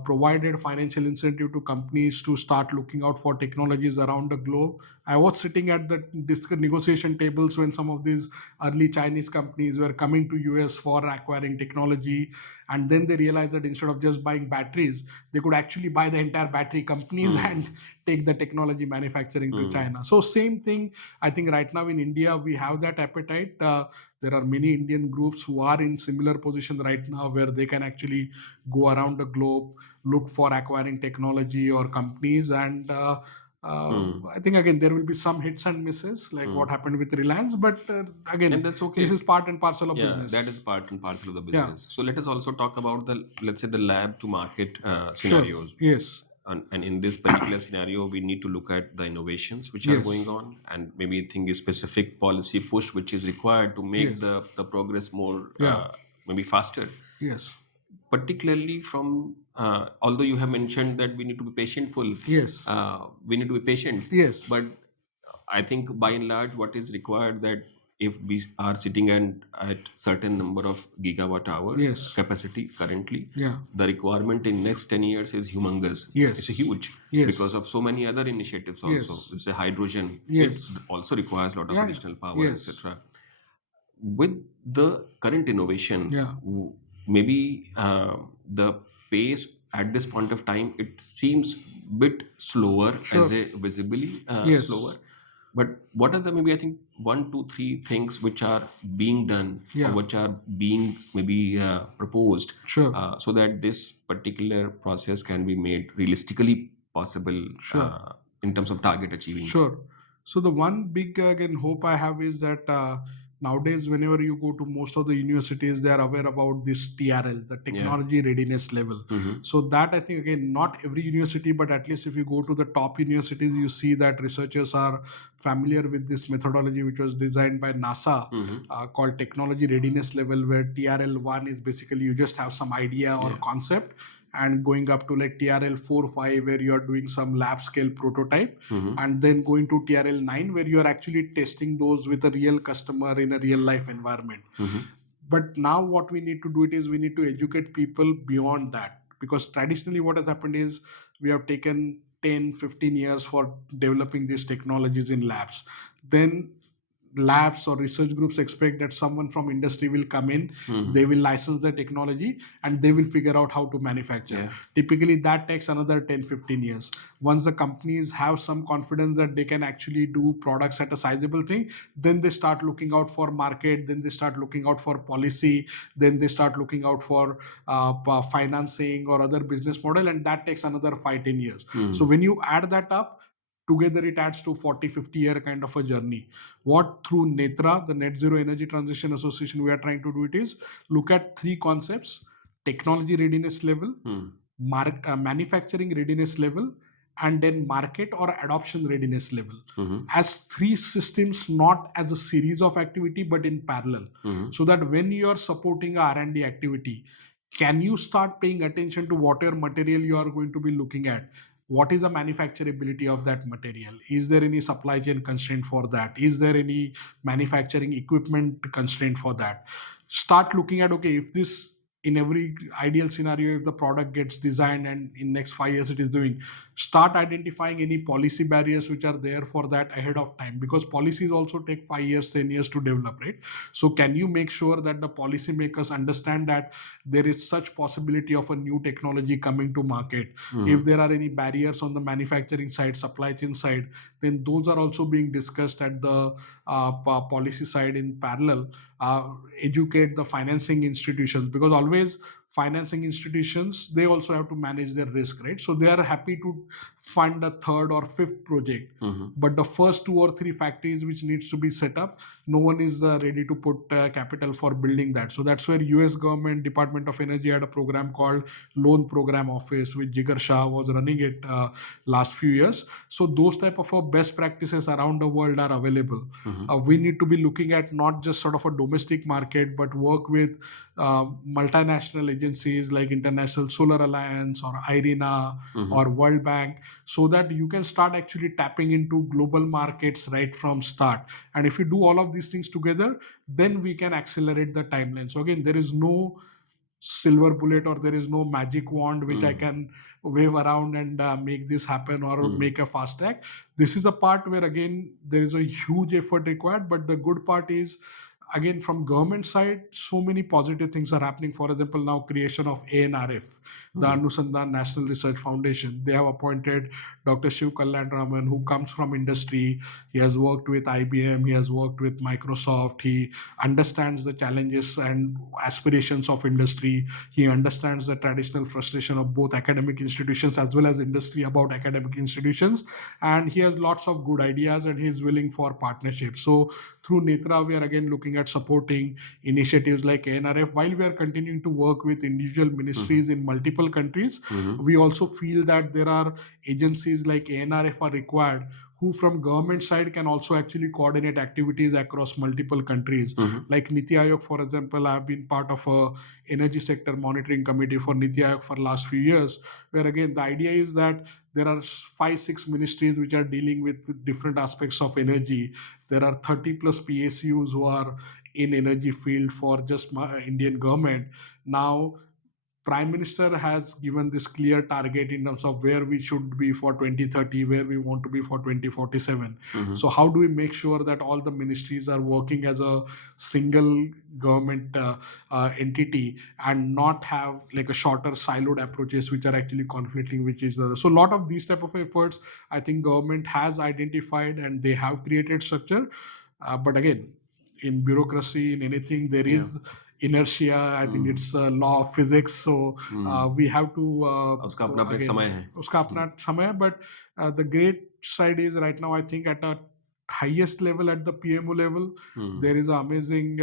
provided financial incentive to companies to start looking out for technologies around the globe. I was sitting at the negotiation tables when some of these early Chinese companies were coming to US for acquiring technology, and then they realized that instead of just buying batteries, they could actually buy the entire battery companies and take the technology manufacturing to China. So same thing, I think right now in India we have that appetite. There are many Indian groups who are in similar position right now where they can actually go around the globe, look for acquiring technology or companies, and I think again there will be some hits and misses, like what happened with Reliance, but again, And that's okay. this is part and parcel of Yeah, business. that is part and parcel of the Yeah. business. So let us also talk about the, let's say, the lab to market Sure. scenarios. Yes. And in this particular scenario, we need to look at the innovations which are Yes. going on, and maybe think a specific policy push which is required to make Yes. the progress more Yeah. maybe faster. Yes. Particularly from, although you have mentioned that we need to be patientful, Yes. we need to be patient. Yes. But I think by and large, what is required, that if we are sitting at certain number of gigawatt hour Yes. capacity currently, Yeah. the requirement in next 10 years is humongous. Yes. It's huge. Yes. Because of so many other initiatives also. Yes. Let's say hydrogen, Yes. it also requires a lot of Yeah. additional power, Yes. etc. With the current innovation, Yeah. maybe the pace at this point of time, it seems bit slower, Sure. as a visibly Yes. slower. But what are the, maybe I think 1, 2, 3 things which are being done, Yeah. or which are being maybe proposed, Sure. so that this particular process can be made realistically possible, Sure. in terms of target achieving? Sure. So the one big again hope I have is that nowadays, whenever you go to most of the universities, they are aware about this TRL, the technology readiness level. So that I think again, not every university, but at least if you go to the top universities, you see that researchers are familiar with this methodology, which was designed by NASA, called technology readiness level, where TRL1 is basically you just have some idea or concept, and going up to like TRL 4, 5, where you are doing some lab scale prototype, and then going to TRL 9, where you are actually testing those with a real customer in a real life environment. But now what we need to do it is we need to educate people beyond that, because traditionally what has happened is we have taken 10, 15 years for developing these technologies in labs. Then labs or research groups expect that someone from industry will come in, they will license the technology, and they will figure out how to manufacture. Typically that takes another 10, 15 years. Once the companies have some confidence that they can actually do products at a sizable thing, then they start looking out for market, then they start looking out for policy, then they start looking out for financing or other business model, and that takes another 5, 10 years. So when you add that up together, it adds to 40, 50 year kind of a journey. What through NETRA, the Net Zero Energy Transition Association, we are trying to do it is look at 3 concepts: technology readiness level, manufacturing readiness level, and then market or adoption readiness level, as 3 systems, not as a series of activity but in parallel. So that when you are supporting a R&D activity, can you start paying attention to what your material you are going to be looking at? What is the manufacturability of that material? Is there any supply chain constraint for that? Is there any manufacturing equipment constraint for that? Start looking at, okay, if this, in every ideal scenario, if the product gets designed and in next 5 years it is doing, start identifying any policy barriers which are there for that ahead of time, because policies also take 5 years, 10 years to develop, right? So can you make sure that the policy makers understand that there is such possibility of a new technology coming to market? If there are any barriers on the manufacturing side, supply chain side, then those are also being discussed at the policy side in parallel. Educate the financing institutions, because always financing institutions, they also have to manage their risk, right? So they are happy to fund a third or fifth project, but the first 2 or 3 factories which needs to be set up, no one is ready to put capital for building that. So that's where US government, Department of Energy, had a program called Loan Program Office, which Jigar Shah was running it last few years. So those type of best practices around the world are available. We need to be looking at not just sort of a domestic market, but work with multinational agencies like International Solar Alliance or IRENA or World Bank, so that you can start actually tapping into global markets right from start. And if you do all of these things together, then we can accelerate the timeline. So again, there is no silver bullet, or there is no magic wand which I can wave around and make this happen, or make a fast track. This is a part where again there is a huge effort required, but the good part is again, from government side, so many positive things are happening. For example, now creation of ANRF, the Anusandhan National Research Foundation. They have appointed Dr. Shiv Kalyan Raman, who comes from industry. He has worked with IBM, he has worked with Microsoft. He understands the challenges and aspirations of industry. He understands the traditional frustration of both academic institutions as well as industry about academic institutions. And he has lots of good ideas and he is willing for partnership. So through NETRA, we are again looking at supporting initiatives like ANRF. While we are continuing to work with individual ministries in multiple countries, we also feel that there are agencies like ANRF are required, who from government side can also actually coordinate activities across multiple countries. Like Niti Aayog, for example, I've been part of a energy sector monitoring committee for Niti Aayog for last few years, where again the idea is that there are 5-6 ministries which are dealing with different aspects of energy. There are 30 plus PSUs who are in energy field for just Indian government. Now Prime Minister has given this clear target in terms of where we should be for 2030, where we want to be for 2047. So how do we make sure that all the ministries are working as a single government entity and not have like a shorter siloed approaches which are actually conflicting with each other? So a lot of these type of efforts, I think government has identified and they have created structure. But again, in bureaucracy, in anything, there is inertia. I think it's a law of physics. So we have to उसका अपना अपना again, समय है उसका अपना समय है. But the great side is right now, I think at a highest level, at the PMO level, there is an amazing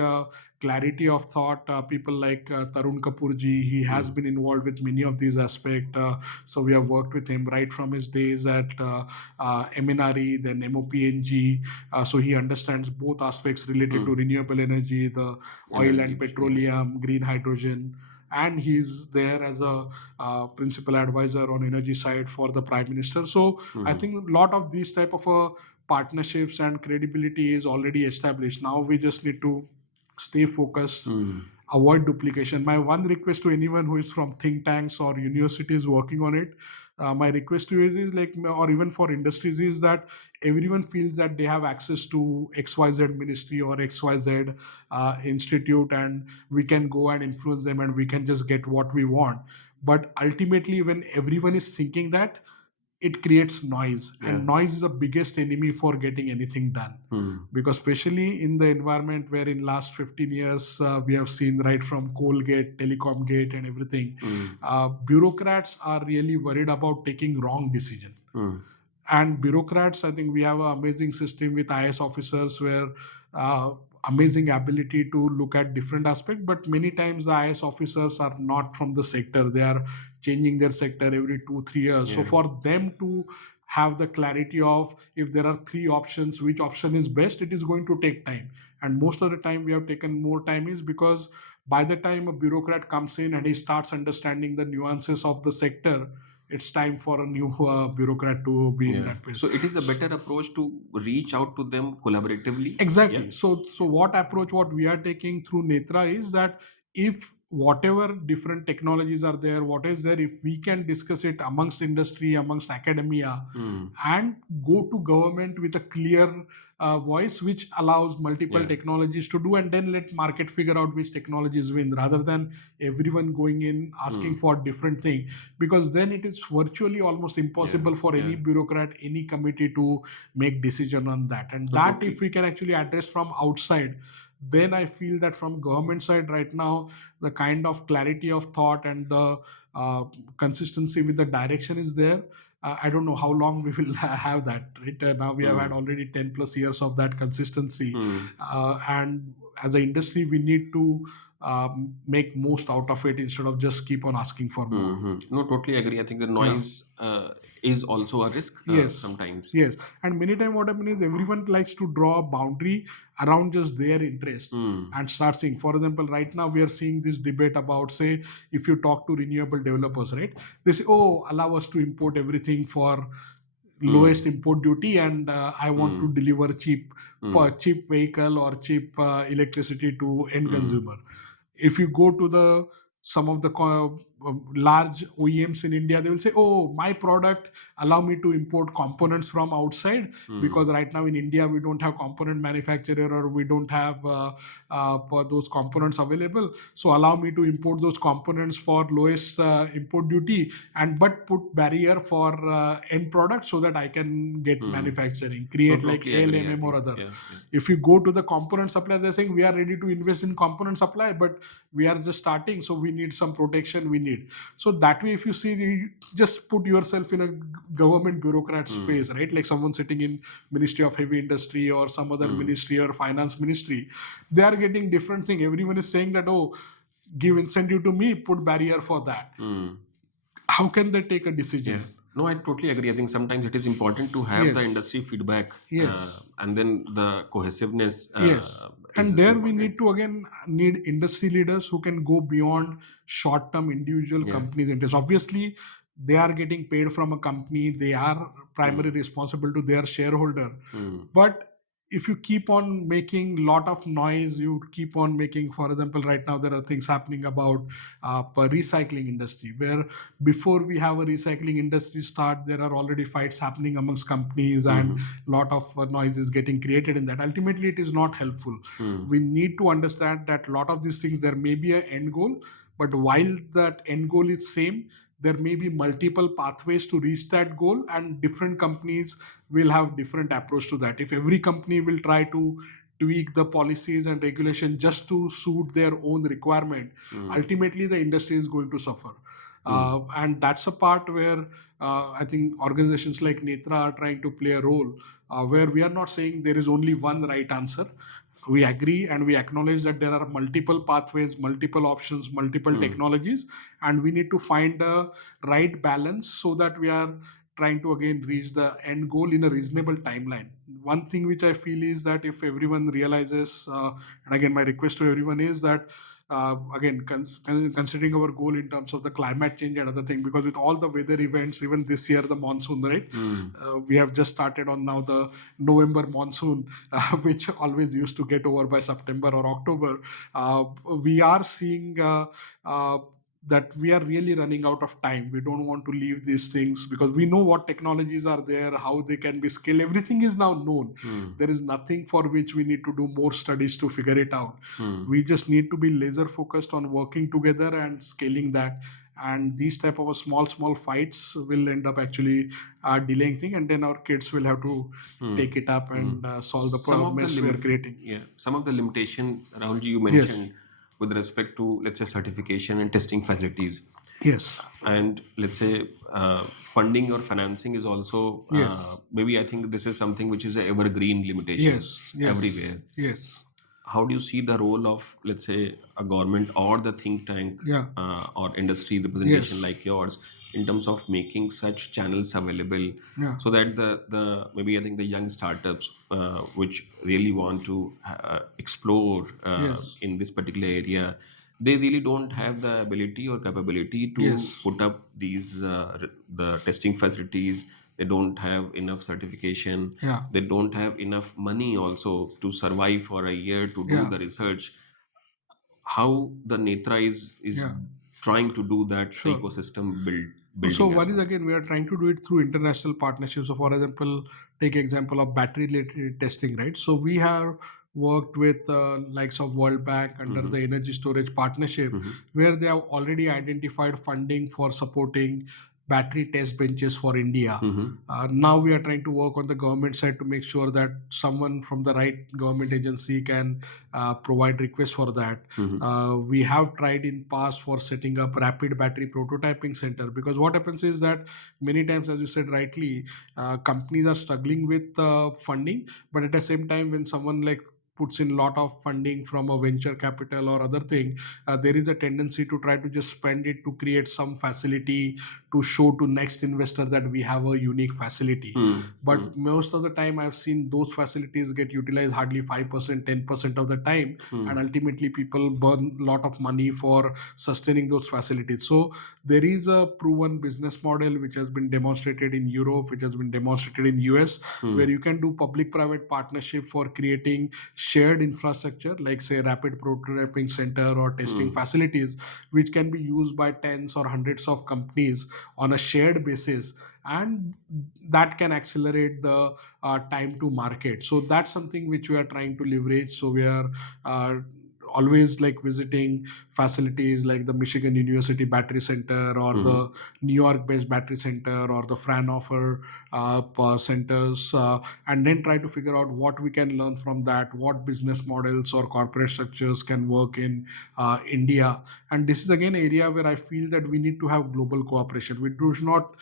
clarity of thought. People like Tarun Kapoorji, he has been involved with many of these aspects. So we have worked with him right from his days at MNRE, then MOPNG. So he understands both aspects related to renewable energy, the oil and petroleum, green hydrogen. And he's there as a principal advisor on energy side for the prime minister. So I think a lot of these type of partnerships and credibility is already established. Now we just need to stay focused, avoid duplication. My one request to anyone who is from think tanks or universities working on it, my request to you is like, or even for industries, is that everyone feels that they have access to XYZ ministry or XYZ institute, and we can go and influence them and we can just get what we want. But ultimately, when everyone is thinking that, it creates noise, and noise is the biggest enemy for getting anything done. Because especially in the environment where in last 15 years we have seen right from Coalgate, Telecom Gate, and everything, bureaucrats are really worried about taking wrong decision. And bureaucrats, I think we have an amazing system with IS officers where amazing ability to look at different aspects, but many times the IS officers are not from the sector. They are changing their sector every 2-3 years. So for them to have the clarity of if there are 3 options, which option is best, it is going to take time. And most of the time we have taken more time is because by the time a bureaucrat comes in and he starts understanding the nuances of the sector, it's time for a new bureaucrat to be in that place. So it is a better approach to reach out to them collaboratively. Exactly. So what approach what we are taking through NETRA is that if whatever different technologies are there, what is there, if we can discuss it amongst industry, amongst academia, and go to government with a clear voice which allows multiple technologies to do, and then let market figure out which technologies win, rather than everyone going in asking for different thing, because then it is virtually almost impossible for any bureaucrat, any committee to make decision on that. And that if we can actually address from outside, then I feel that from government side right now, the kind of clarity of thought and the consistency with the direction is there. I don't know how long we will have that. Right? Now we have had already 10 plus years of that consistency. And as an industry, we need to make most out of it instead of just keep on asking for more. No, totally agree. I think the noise is also a risk sometimes. Yes. And many times what happens is everyone likes to draw a boundary around just their interest and start seeing. For example, right now we are seeing this debate about, say, if you talk to renewable developers, right? They say, oh, allow us to import everything for lowest import duty, and I want to deliver cheap vehicle or cheap electricity to end consumer. If you go to the some of the large OEMs in India, they will say, oh, my product allow me to import components from outside, because right now in India we don't have component manufacturer, or we don't have those components available, so allow me to import those components for lowest import duty, and but put barrier for end product, so that I can get manufacturing, create like ALMM or other. If you go to the component supplier, they're saying we are ready to invest in component supply, but we are just starting, so we need some protection, we need. So that way, if you see, you just put yourself in a government bureaucrat space, right? Like someone sitting in Ministry of Heavy Industry or some other ministry or finance ministry, they are getting different thing. Everyone is saying that, oh, give incentive to me, put barrier for that. How can they take a decision? Yeah. No, I totally agree. I think sometimes it is important to have the Yes. industry feedback, Yes. and then the cohesiveness. Yes. And is there we important. need to again need industry leaders who can go beyond short-term individual companies' interests. Obviously, they are getting paid from a company. They are primarily responsible to their shareholder. But if you keep on making lot of noise, you keep on making, for example, right now there are things happening about recycling industry, where before we have a recycling industry start, there are already fights happening amongst companies, and lot of noise is getting created in that. Ultimately, it is not helpful. We need to understand that lot of these things, there may be an end goal, but while that end goal is same, there may be multiple pathways to reach that goal, and different companies will have different approach to that. If every company will try to tweak the policies and regulation just to suit their own requirement, ultimately the industry is going to suffer. And that's a part where I think organizations like NETRA are trying to play a role, where we are not saying there is only one right answer. We agree and we acknowledge that there are multiple pathways, multiple options, multiple technologies, and we need to find a right balance so that we are trying to again reach the end goal in a reasonable timeline. One thing which I feel is that if everyone realizes, and again my request to everyone is that again considering our goal in terms of the climate change and other thing, because with all the weather events, even this year the monsoon, right, we have just started on now the November monsoon, which always used to get over by September or October. We are seeing that we are really running out of time. We don't want to leave these things, because we know what technologies are there, how they can be scaled. Everything is now known. There is nothing for which we need to do more studies to figure it out. We just need to be laser focused on working together and scaling that. And these type of small fights will end up actually delaying thing, and then our kids will have to take it up and solve the problem we are creating. Yeah, some of the limitation, Rahulji, you mentioned with respect to, let's say, certification and testing facilities. Yes. And let's say funding or financing is also maybe I think this is something which is an evergreen limitation everywhere. Yes. How do you see the role of, let's say, a government or the think tank or industry representation like yours in terms of making such channels available, so that the maybe I think the young startups which really want to explore in this particular area, they really don't have the ability or capability to put up these the testing facilities. They don't have enough certification. They don't have enough money also to survive for a year to do the research. How the NETRA is trying to do that ecosystem building. So one is, again, we are trying to do it through international partnerships. So for example, take example of battery related testing, right? So we have worked with likes of World Bank under the energy storage partnership, where they have already identified funding for supporting battery test benches for India. Now we are trying to work on the government side to make sure that someone from the right government agency can provide requests for that. We have tried in past for setting up rapid battery prototyping center, because what happens is that many times, as you said rightly, companies are struggling with funding, but at the same time, when someone like puts in lot of funding from a venture capital or other thing, there is a tendency to try to just spend it to create some facility to show to next investor that we have a unique facility. But most of the time I've seen those facilities get utilized hardly 5%, 10% of the time, and ultimately people burn a lot of money for sustaining those facilities. So there is a proven business model which has been demonstrated in Europe, which has been demonstrated in US, where you can do public-private partnership for creating shared infrastructure, like say rapid prototyping center or testing facilities, which can be used by tens or hundreds of companies on a shared basis, and that can accelerate the time to market. So that's something which we are trying to leverage. So we are always like visiting facilities like the Michigan University Battery Center or the New York based battery center or the Fraunhofer centers, and then try to figure out what we can learn from that, what business models or corporate structures can work in India. And this is again an area where I feel that we need to have global cooperation. We do not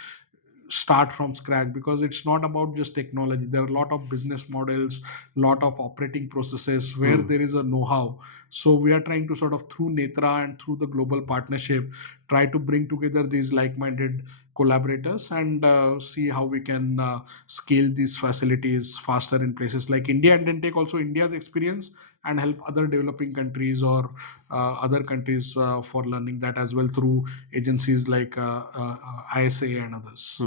start from scratch, because it's not about just technology. There are a lot of business models, lot of operating processes where there is a know-how. So we are trying to sort of, through NETRA and through the global partnership, try to bring together these like-minded collaborators and see how we can scale these facilities faster in places like India, and then take also India's experience and help other developing countries or other countries for learning that as well through agencies like ISA and others.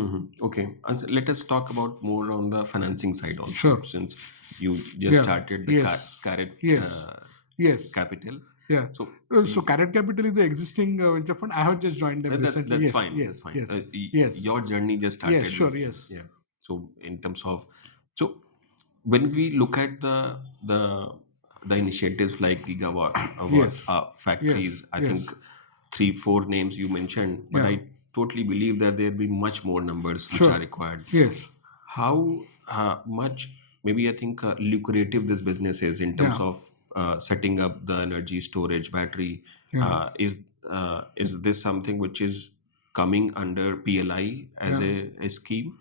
Okay. And so let us talk about more on the financing side also, Sure. since you just started the Yes. Carrot Yes. Capital. Yeah. So So Carrot Capital is the existing venture fund. I have just joined them recently. that's Yes. fine. Yes. That's fine. Yes. Yes. Your journey just started. Yes. Sure. with- Yes. Yeah. So in terms of, so when we look at the initiatives like gigawatt Yes. factories, Yes. I Yes. think 3-4 names you mentioned, but Yeah. I totally believe that there'll be much more numbers which Sure. are required. Yes. How much, maybe I think, lucrative this business is in terms Yeah. of setting up the energy storage battery? Yeah. Is this something which is coming under PLI as Yeah. a scheme?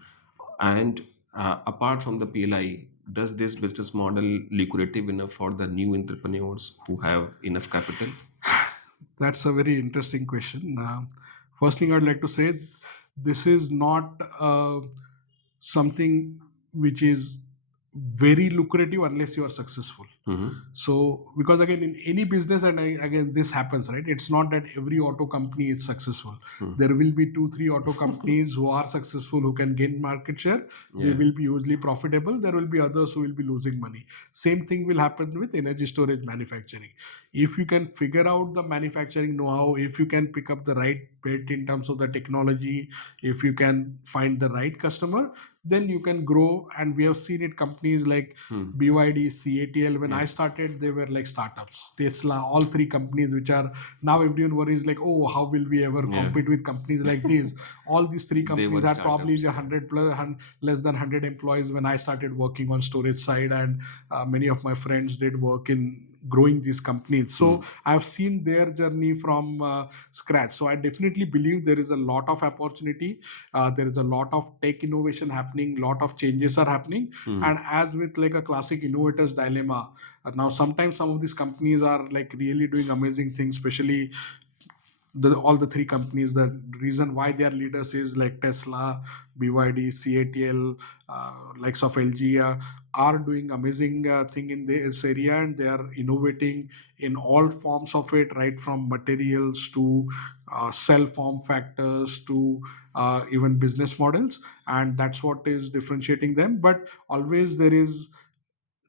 And apart from the PLI, does this business model lucrative enough for the new entrepreneurs who have enough capital? That's a very interesting question. First thing I'd like to say, this is not something which is very lucrative unless you are successful. So, because again, in any business, and again, this happens, right? It's not that every auto company is successful. There will be 2-3 auto companies who are successful, who can gain market share. They Yeah. will be hugely profitable. There will be others who will be losing money. Same thing will happen with energy storage manufacturing. If you can figure out the manufacturing know-how, if you can pick up the right bit in terms of the technology, if you can find the right customer, then you can grow. And we have seen it, companies like BYD, CATL. When I started, they were like startups. Tesla, all three companies which are now, everyone worries like, oh, how will we ever compete with companies like these? All these three companies were had probably startups, 100 plus, less than 100 employees when I started working on storage side, and many of my friends did work in growing these companies. So I've seen their journey from scratch. So I definitely believe there is a lot of opportunity. There is a lot of tech innovation happening, lot of changes are happening. And as with like a classic innovator's dilemma, now sometimes some of these companies are like really doing amazing things, especially all the three companies. The reason why they are leaders is like Tesla, BYD, CATL, likes of LG, are doing amazing thing in this area, and they are innovating in all forms of it, right from materials to cell form factors to even business models, and that's what is differentiating them. But always there is,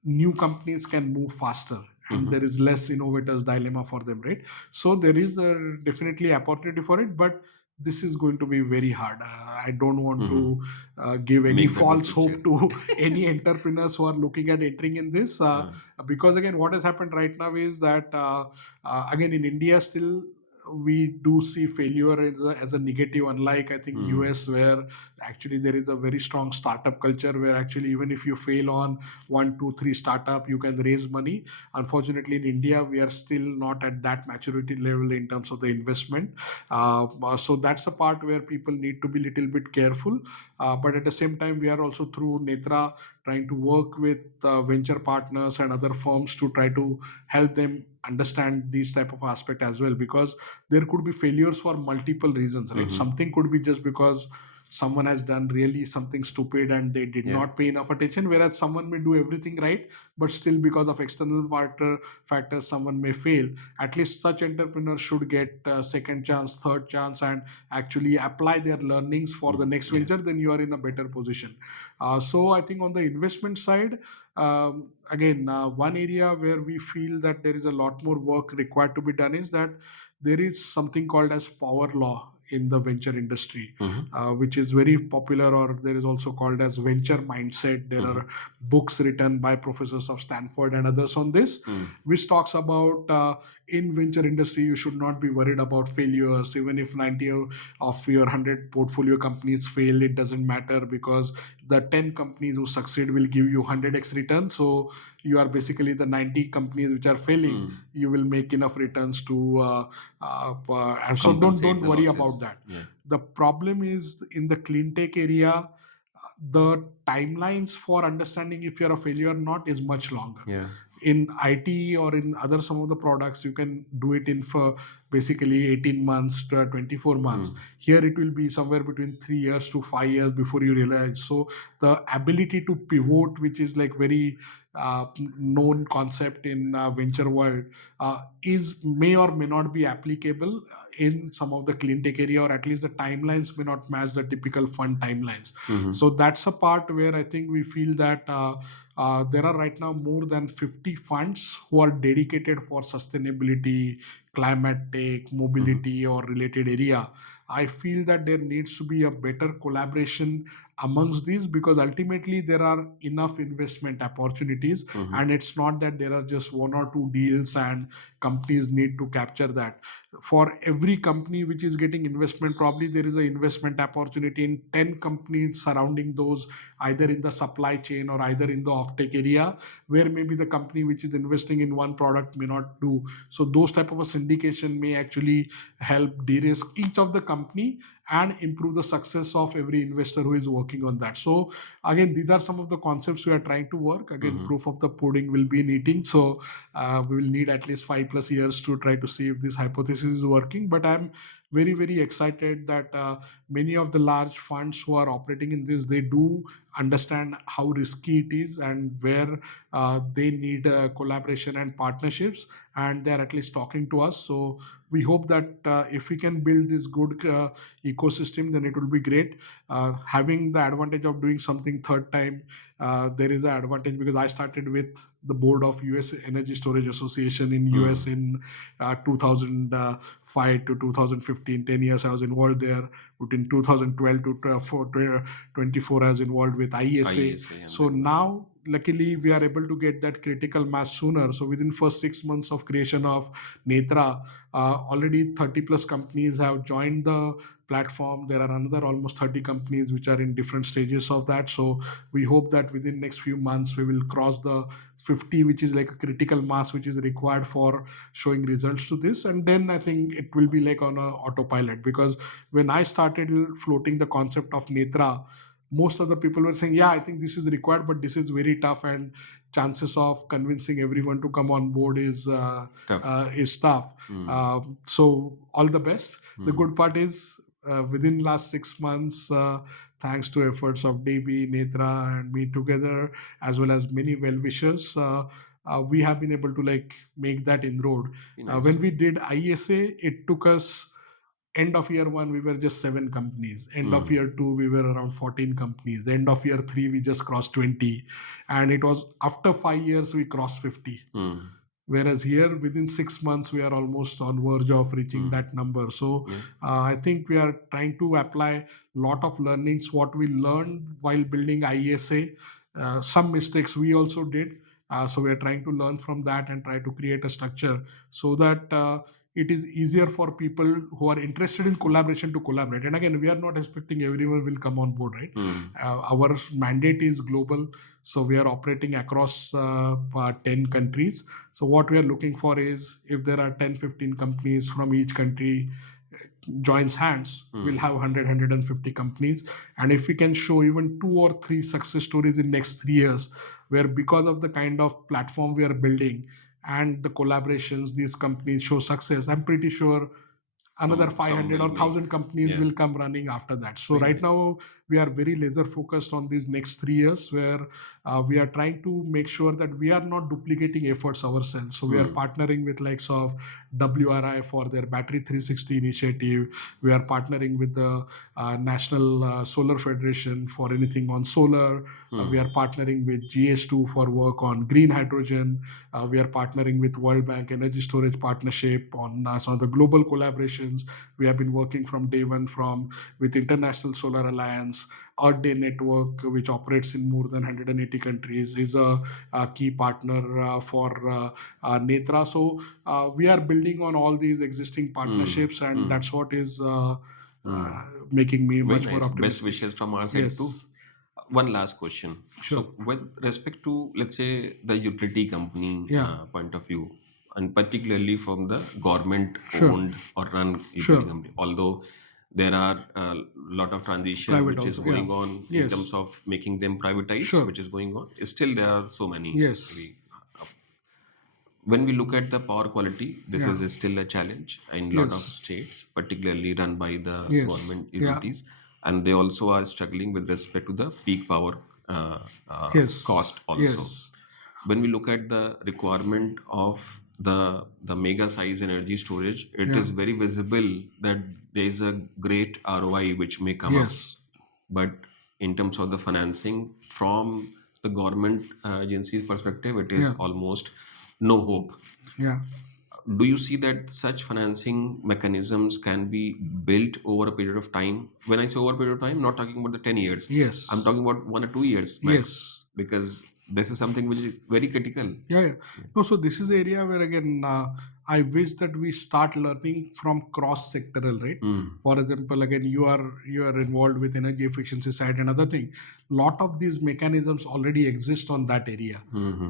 new companies can move faster, and there is less innovators dilemma for them, right? So there is definitely opportunity for it, but this is going to be very hard. I don't want to give any Make the good false hope picture. to any entrepreneurs who are looking at entering in this, because again, what has happened right now is that again, in India still we do see failure as a negative, unlike I think US, where actually there is a very strong startup culture, where actually even if you fail on 1, 2, 3 startup, you can raise money. Unfortunately, in India, we are still not at that maturity level in terms of the investment. So that's a part where people need to be a little bit careful. But at the same time, we are also through NETRA trying to work with venture partners and other firms to try to help them understand these type of aspect as well, because there could be failures for multiple reasons, right? Something could be just because someone has done really something stupid and they did not pay enough attention, whereas someone may do everything right, but still because of external factors someone may fail. At least such entrepreneurs should get second chance, third chance, and actually apply their learnings for the next venture. Then you are in a better position. So I think on the investment side, again, one area where we feel that there is a lot more work required to be done is that there is something called as power law in the venture industry, which is very popular, or there is also called as venture mindset. There are books written by professors of Stanford and others on this, which talks about in venture industry you should not be worried about failures. Even if 90 of your 100 portfolio companies fail, it doesn't matter, because the 10 companies who succeed will give you 100x return. So you are basically the 90 companies which are failing, you will make enough returns to and so don't worry about that. The problem is in the clean tech area, the timelines for understanding if you're a failure or not is much longer. In IT or in other some of the products, you can do it in for basically 18 months to 24 months. Here it will be somewhere between 3 years to 5 years before you realize. So the ability to pivot, which is like very known concept in venture world, is may or may not be applicable in some of the clean tech area, or at least the timelines may not match the typical fund timelines. So that's a part where I think we feel that there are right now more than 50 funds who are dedicated for sustainability, climate tech, mobility, or related area. I feel that there needs to be a better collaboration amongst these, because ultimately there are enough investment opportunities, and it's not that there are just one or two deals and companies need to capture that. For every company which is getting investment, probably there is an investment opportunity in 10 companies surrounding those, either in the supply chain or either in the offtake area, where maybe the company which is investing in one product may not do. So those type of a syndication may actually help de-risk each of the company and improve the success of every investor who is working on that. So again, these are some of the concepts we are trying to work. Again, proof of the pudding will be in eating. So we will need at least 5+ years to try to see if this hypothesis is working. But I'm very excited that many of the large funds who are operating in this, they do understand how risky it is and where they need collaboration and partnerships, and they're at least talking to us. So we hope that if we can build this good ecosystem, then it will be great. Having the advantage of doing something third time, there is an advantage, because I started with the board of US Energy Storage Association in US in 2005 to 2015. 10 years I was involved there. Between 2012 to 24 I was involved with IESA. So now luckily we are able to get that critical mass sooner. So within first 6 months of creation of NETRA, already 30+ companies have joined the platform. There are another almost 30 companies which are in different stages of that. So we hope that within next few months we will cross the 50, which is like a critical mass which is required for showing results to this. And then I think it will be like on a autopilot, because when I started floating the concept of NETRA, most of the people were saying, yeah, I think this is required, but this is very tough, and chances of convincing everyone to come on board is tough. So all the best. The good part is within last 6 months, thanks to efforts of DB, Netra, and me together, as well as many well-wishers, we have been able to like make that inroad. When we did ISA, it took us, end of year 1 we were just 7 companies, end of year 2 we were around 14 companies, end of year 3 we just crossed 20, and it was after 5 years we crossed 50. Whereas here within 6 months we are almost on verge of reaching that number. So I think we are trying to apply a lot of learnings what we learned while building IESA. Some mistakes we also did, so we are trying to learn from that and try to create a structure so that it is easier for people who are interested in collaboration to collaborate. And again, we are not expecting everyone will come on board, right? Our mandate is global, so we are operating across 10 countries. So what we are looking for is, if there are 10-15 companies from each country joins hands, we'll have 100-150 companies. And if we can show even 2 or 3 success stories in next 3 years, where because of the kind of platform we are building and the collaborations these companies show success, I'm pretty sure another some 500 or will 1000 make, companies yeah. will come running after that. So Very right good. now we are very laser focused on these next 3 years, where we are trying to make sure that we are not duplicating efforts ourselves. So we are partnering with likes of WRI for their battery 360 initiative. We are partnering with the National Solar Federation for anything on solar. We are partnering with GS2 for work on green hydrogen. We are partnering with World Bank Energy Storage Partnership on some of the global collaborations. We have been working from day one with International Solar Alliance. Earth Day Network, which operates in more than 180 countries, is a key partner for NETRA. So we are building on all these existing partnerships, and that's what is making me Very much more nice. Best optimistic. wishes from our side too. Yes, One last question. sure. So, with respect to, let's say, the utility company Yeah, point of view, and particularly from the government sure, owned or run utility sure. company, although there are a lot of transition Private which is also, yeah. going on in Yes, terms of making them privatized, sure. which is going on, still there are so many. Yes, Maybe when we look at the power quality, this yeah. is still a challenge in a lot of Yes, states, particularly run by the yes, government yeah. utilities, and they also are struggling with respect to the peak power Yes, cost also. yes, When we look at the requirement of the mega size energy storage, it yeah. is very visible that there is a great ROI which may come up, Yes, but in terms of the financing from the government agency's perspective, it is yeah, almost no hope. yeah. Do you see that such financing mechanisms can be built over a period of time? When I say over a period of time, not talking about the 10 years, I'm Yes, talking about 1 or 2 years max, yes. because this is something which is very critical. Yeah, yeah. No, so this is the area where again I wish that we start learning from cross sectoral, right? For example, again, you are involved with energy efficiency side and other thing. Lot of these mechanisms already exist on that area.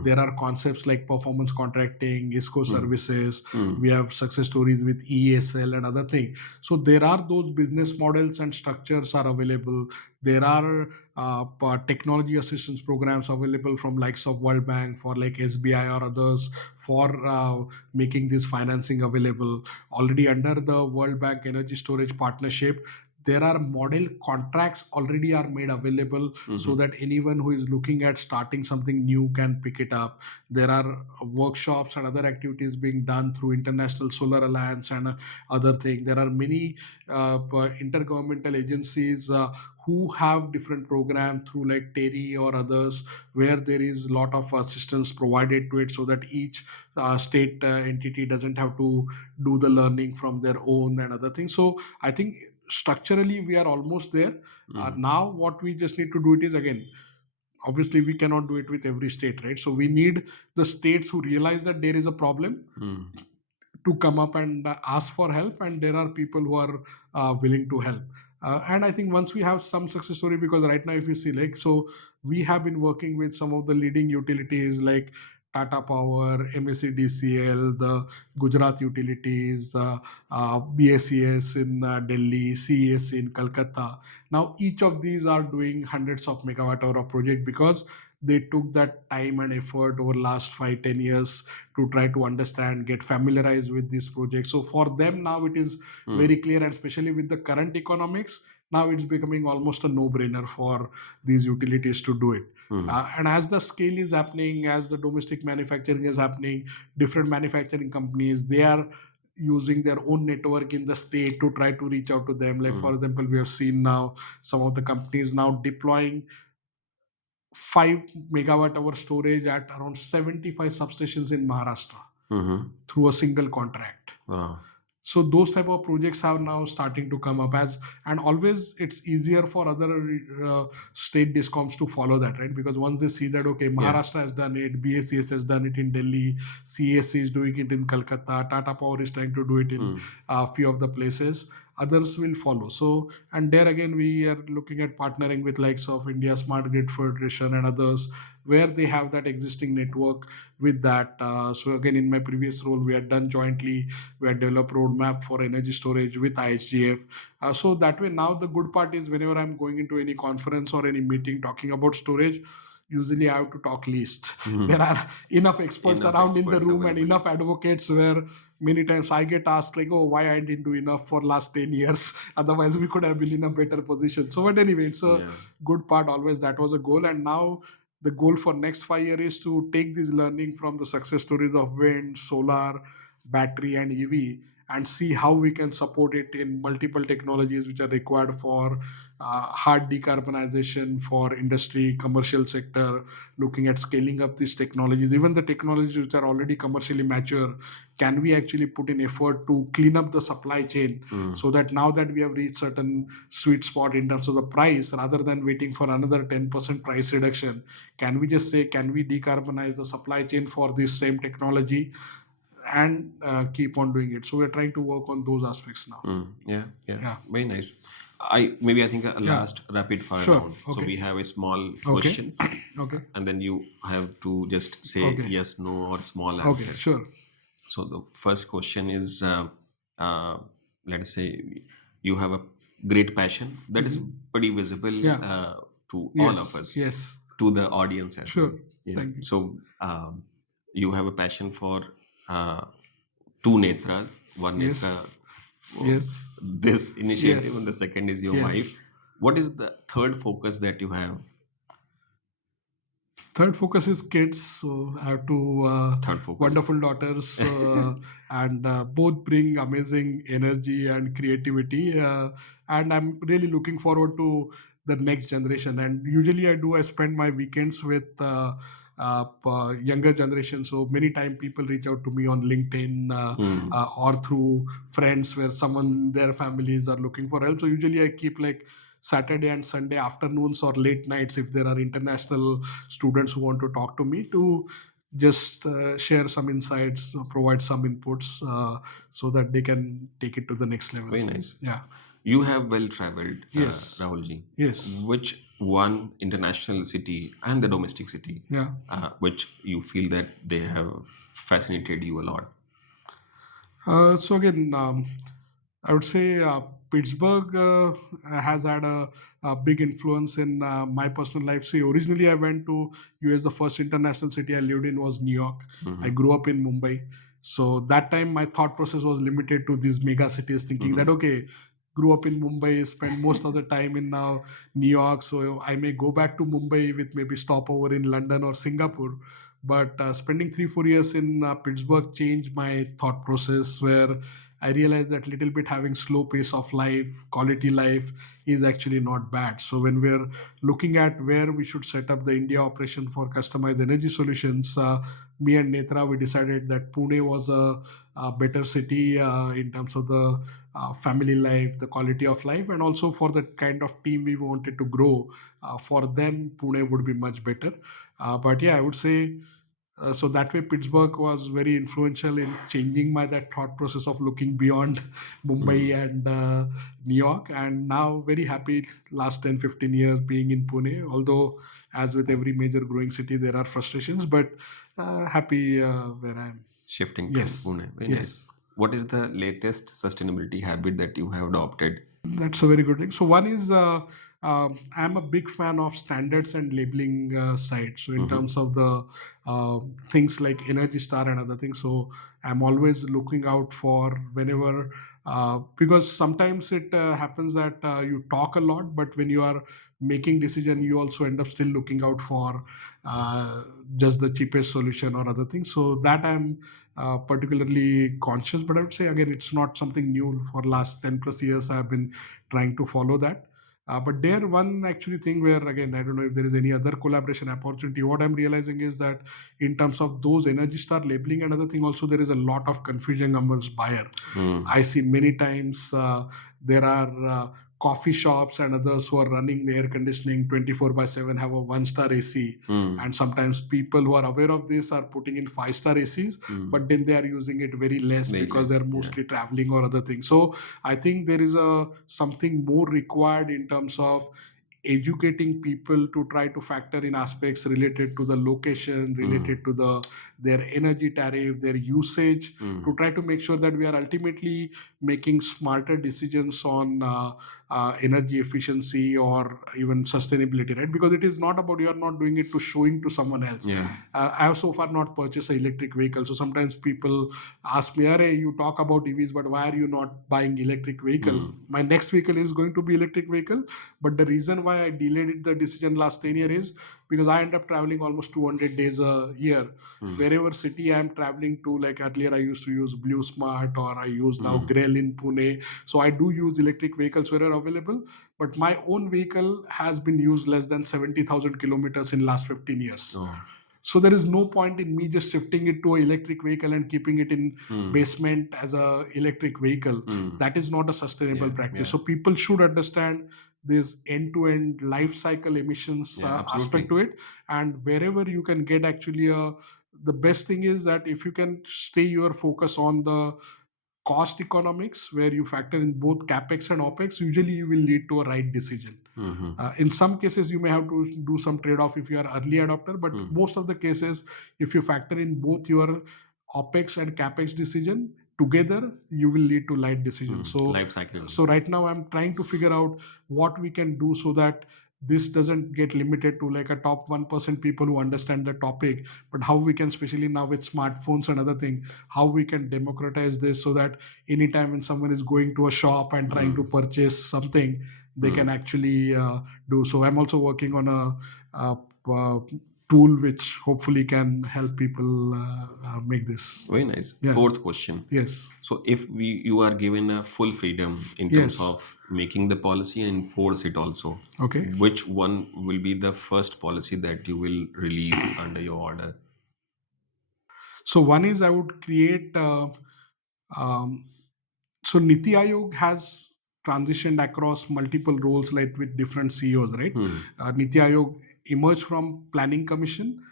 There are concepts like performance contracting, ISCO services. We have success stories with ESL and other thing. So there are those business models and structures are available. There are technology assistance programs available from likes of World Bank for like SBI or others for making this financing available. Already under the World Bank Energy Storage Partnership, there are model contracts already are made available so that anyone who is looking at starting something new can pick it up. There are workshops and other activities being done through International Solar Alliance and other thing. There are many intergovernmental agencies who have different program through like Terry or others, where there is a lot of assistance provided to it so that each state entity doesn't have to do the learning from their own and other things. So I think structurally we are almost there. Now what we just need to do it is, again, obviously we cannot do it with every state, right? So we need the states who realize that there is a problem to come up and ask for help, and there are people who are willing to help. And I think once we have some success story, because right now if you see, like, so we have been working with some of the leading utilities like Tata Power, MSEDCL, the Gujarat utilities, BSES in Delhi, CES in Calcutta. Now each of these are doing hundreds of megawatt hour of project because they took that time and effort over last 5-10 years to try to understand, get familiarized with this project. So for them now it is very clear, and especially with the current economics, now it's becoming almost a no-brainer for these utilities to do it. And as the scale is happening, as the domestic manufacturing is happening, different manufacturing companies, they are using their own network in the state to try to reach out to them. Like for example, we have seen now some of the companies now deploying 5 megawatt hour storage at around 75 substations in Maharashtra through a single contract. Wow. So those type of projects are now starting to come up, as and always it's easier for other state discoms to follow that, right? Because once they see that, okay, Maharashtra has done it, BACS has done it in Delhi, CSC is doing it in Calcutta, Tata Power is trying to do it in a few of the places, others will follow. So, and there again we are looking at partnering with likes of India Smart Grid Federation and others, where they have that existing network with that. So again, in my previous role, we had done jointly, we had developed roadmap for energy storage with ISGF. So that way, now the good part is whenever I'm going into any conference or any meeting talking about storage, usually I have to talk least. Mhm. There are enough experts Enough around in the experts room and available. enough advocates where many times I get asked like, oh, why I didn't do enough for last 10 years. Otherwise, we could have been in a better position. So, but anyway, it's a Yeah. good part. Always that was a goal. And now the goal for next 5 years is to take this learning from the success stories of wind, solar, battery, and EV and see how we can support it in multiple technologies which are required for hard decarbonization for industry, commercial sector, looking at scaling up these technologies, even the technologies which are already commercially mature. Can we actually put in effort to clean up the supply chain so that now that we have reached certain sweet spot in terms of the price, rather than waiting for another 10% price reduction, can we just say, can we decarbonize the supply chain for this same technology and keep on doing it? So we're trying to work on those aspects now. Yeah, yeah, Yeah. very nice. I think a Yeah. last rapid fire Sure. round. So Okay. we have a small Okay. questions, Okay. and then you have to just say Okay. yes, no, or small Okay. answer. Sure. So the first question is, uh, let's say you have a great passion that is pretty visible Yeah. to all of Yes. us, Yes. to the audience as Sure. well. Yeah. Thank you. So you have a passion for uh, two Netras, one Yes. Netra, Yes. this initiative, and the Yes. second is your Yes. wife. What is the third focus that you have? Third focus is kids. So I have two Third focus. wonderful daughters, and both bring amazing energy and creativity. And I'm really looking forward to the next generation. And usually I spend my weekends with younger generation. So many times people reach out to me on LinkedIn or through friends where someone, their families are looking for help. So usually I keep like Saturday and Sunday afternoons or late nights if there are international students who want to talk to me to just share some insights, provide some inputs so that they can take it to the next level. Very nice. Yeah. You have well traveled, Yes. Rahulji. Yes. Which one international city and the domestic city, Yeah. which you feel that they have fascinated you a lot? So again, I would say Pittsburgh has had a big influence in my personal life. See, originally I went to US. The first international city I lived in was New York. I grew up in Mumbai. So that time my thought process was limited to these mega cities, thinking that okay, grew up in Mumbai, spent most of the time in now New York. So I may go back to Mumbai with maybe stopover in London or Singapore. But spending 3 4 years in Pittsburgh changed my thought process, where I realized that little bit having slow pace of life, quality life is actually not bad. So when we're looking at where we should set up the India operation for customized energy solutions, me and Netra, we decided that Pune was a better city in terms of the family life, the quality of life, and also for the kind of team we wanted to grow. For them, Pune would be much better. But yeah, I would say so that way Pittsburgh was very influential in changing my that thought process of looking beyond Mumbai and New York, and now very happy last 10 15 years being in Pune, although as with every major growing city there are frustrations, but happy where I am. Shifting Yes. from Pune. Very Yes. nice. What is the latest sustainability habit that you have adopted? That's a very good thing. So one is I'm a big fan of standards and labeling side. So in terms of the things like Energy Star and other things, so I'm always looking out for whenever because sometimes it happens that you talk a lot, but when you are making decision, you also end up still looking out for just the cheapest solution or other things. So that I'm particularly conscious, but I would say again it's not something new. For last 10 plus years I've been trying to follow that. But there one actually thing where again I don't know if there is any other collaboration opportunity. What I'm realizing is that in terms of those Energy Star labeling, another thing also there is a lot of confusion amongst buyer. I see many times there are coffee shops and others who are running the air conditioning 24 by 7 have a 1 star AC, and sometimes people who are aware of this are putting in 5 star ACs, but then they are using it very less Very because less, they're mostly traveling or other things. So I think there is a something more required in terms of educating people to try to factor in aspects related to the location, related to their energy tariff, their usage, to try to make sure that we are ultimately making smarter decisions on energy efficiency or even sustainability, right? Because it is not about, you are not doing it to showing to someone else. Yeah. I have so far not purchased an electric vehicle. So sometimes people ask me, Arey, you talk about EVs, but why are you not buying electric vehicle? My next vehicle is going to be electric vehicle. But the reason why I delayed the decision last 10 years is because I end up traveling almost 200 days a year. Wherever city I'm traveling to, like earlier I used to use Blue Smart, or I use now Grell in Pune. So I do use electric vehicles where are available, but my own vehicle has been used less than 70,000 kilometers in last 15 years. So there is no point in me just shifting it to an electric vehicle and keeping it in basement as a electric vehicle. That is not a sustainable practice. So people should understand this end-to-end life cycle emissions aspect to it, and wherever you can get actually the best thing is that if you can stay your focus on the cost economics, where you factor in both capex and opex, usually you will lead to a right decision. In some cases you may have to do some trade-off if you are early adopter, but most of the cases, if you factor in both your opex and capex decision together, you will lead to light decisions. So Life cycle. so right now I'm trying to figure out what we can do so that this doesn't get limited to like a top 1% people who understand the topic, but how we can, especially now with smartphones and other thing, how we can democratize this so that anytime when someone is going to a shop and trying to purchase something, they can actually do. So I'm also working on a tool which hopefully can help people make this. Very nice. Yeah. Fourth question. Yes. So if you are given a full freedom in terms Yes. of making the policy and enforce it also, Okay. which one will be the first policy that you will release under your order? So one is I would create. So Niti Aayog has transitioned across multiple roles, like with different CEOs, right? Niti Aayog emerged from Planning Commission.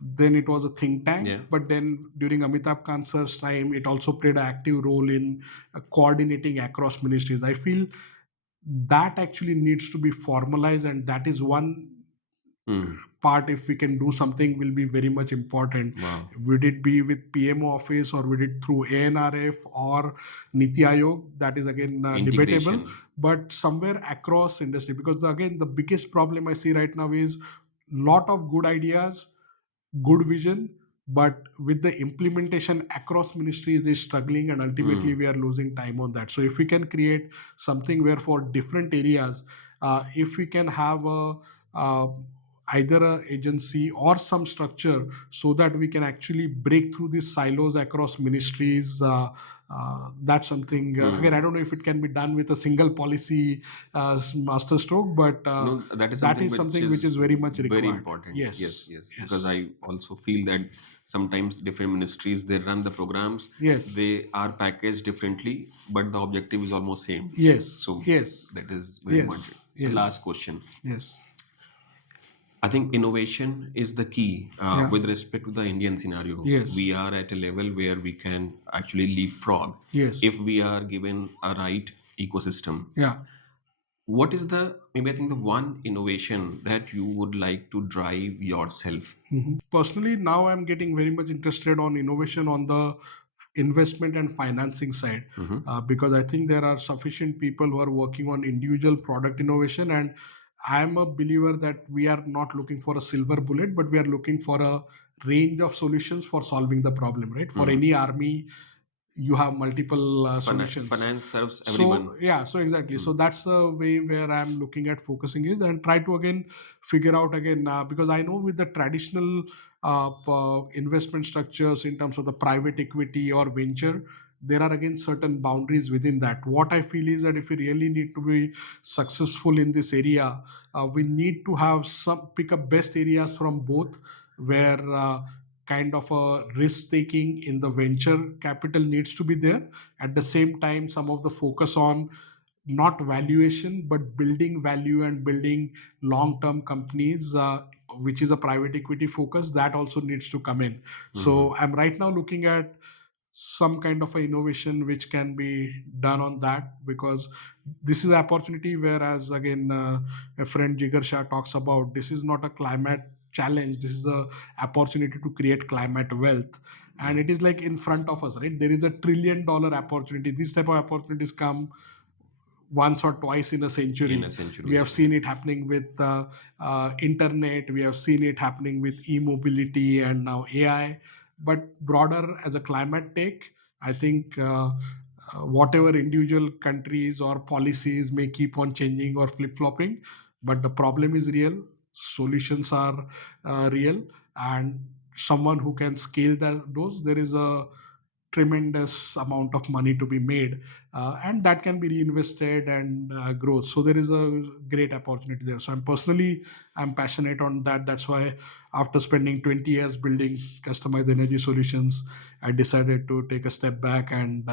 Then it was a think tank, but then during Amitabh Kansar's time, it also played an active role in coordinating across ministries. I feel that actually needs to be formalized, and that is one part, if we can do something, will be very much important. Wow. Would it be with PMO office, or would it through ANRF or Niti Aayog? That is again debatable, but somewhere across industry, because again the biggest problem I see right now is lot of good ideas, good vision, but with the implementation across ministries is struggling, and ultimately we are losing time on that. So if we can create something where for different areas, if we can have uh, either a agency or some structure so that we can actually break through these silos across ministries, that's something again I don't know if it can be done with a single policy master stroke, but No, that is something which is very much required. very important. Yes. Yes. Because I also feel that sometimes different ministries, they run the programs. Yes. They are packaged differently, but the objective is almost same. Yes. So Yes. that is very Yes. important. So Yes. last question. Yes. I think innovation is the key with respect to the Indian scenario. Yes. We are at a level where we can actually leapfrog Yes. if we are given a right ecosystem. Yeah. What is maybe I think the one innovation that you would like to drive yourself? Personally, now I'm getting very much interested on innovation on the investment and financing side, because I think there are sufficient people who are working on individual product innovation, and I'm a believer that we are not looking for a silver bullet, but we are looking for a range of solutions for solving the problem, right? For any army, you have multiple solutions. Finance serves everyone. So exactly. So that's the way where I'm looking at focusing is, and try to again figure out again, because I know with the traditional investment structures in terms of the private equity or venture, there are again certain boundaries within that. What I feel is that if we really need to be successful in this area, we need to have some pick up best areas from both, where kind of a risk taking in the venture capital needs to be there. At the same time, some of the focus on not valuation but building value and building long term companies, which is a private equity focus, that also needs to come in. So I'm right now looking at some kind of a innovation which can be done on that, because this is an opportunity, whereas again a friend Jigar Shah talks about, this is not a climate challenge, this is the opportunity to create climate wealth, and it is like in front of us, right? There is $1 trillion opportunity. These type of opportunities come once or twice in a century. In a century. We have seen it happening with internet. We have seen it happening with e-mobility and now AI. But broader as a climate take, I think whatever individual countries or policies may keep on changing or flip-flopping, but the problem is real. Solutions are real, and someone who can scale those, there is a tremendous amount of money to be made, and that can be reinvested and growth. So there is a great opportunity there. So I'm passionate on that. That's why after spending 20 years building customized energy solutions, I decided to take a step back and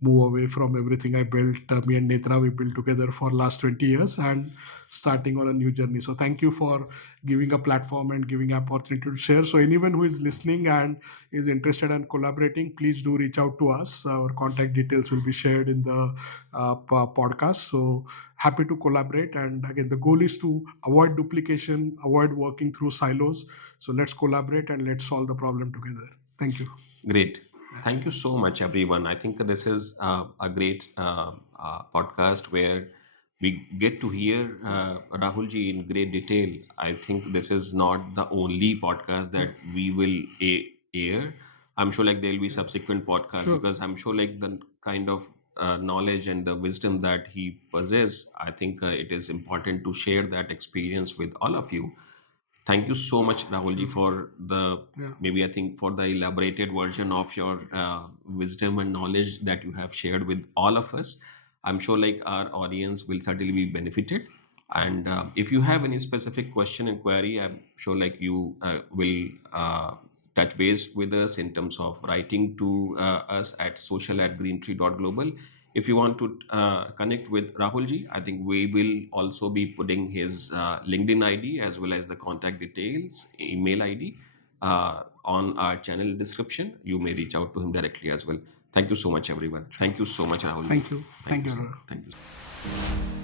move away from everything I built. Me and Netra, we built together for last 20 years and starting on a new journey. So thank you for giving a platform and giving opportunity to share. So anyone who is listening and is interested in collaborating, please do reach out to us. Our contact details will be shared in the podcast. So happy to collaborate. And again, the goal is to avoid duplication, avoid working through silos. So let's collaborate and let's solve the problem together. Thank you. Great. Thank you so much, everyone. I think this is a great podcast where we get to hear Rahulji in great detail. I think this is not the only podcast that we will air. I'm sure like there'll be subsequent podcasts Sure. because I'm sure like the kind of knowledge and the wisdom that he possesses, I think it is important to share that experience with all of you. Thank you so much, Rahulji, for the Yeah. maybe I think for the elaborated version of your wisdom and knowledge that you have shared with all of us. I'm sure like our audience will certainly be benefited. And if you have any specific question and query, I'm sure like you will touch base with us in terms of writing to us at social@greentree.global. If you want to connect with Rahulji, I think we will also be putting his LinkedIn ID as well as the contact details, email ID on our channel description. You may reach out to him directly as well. Thank you so much, everyone. Thank you so much, Rahulji. Thank you. Thank you. Sir. Thank you.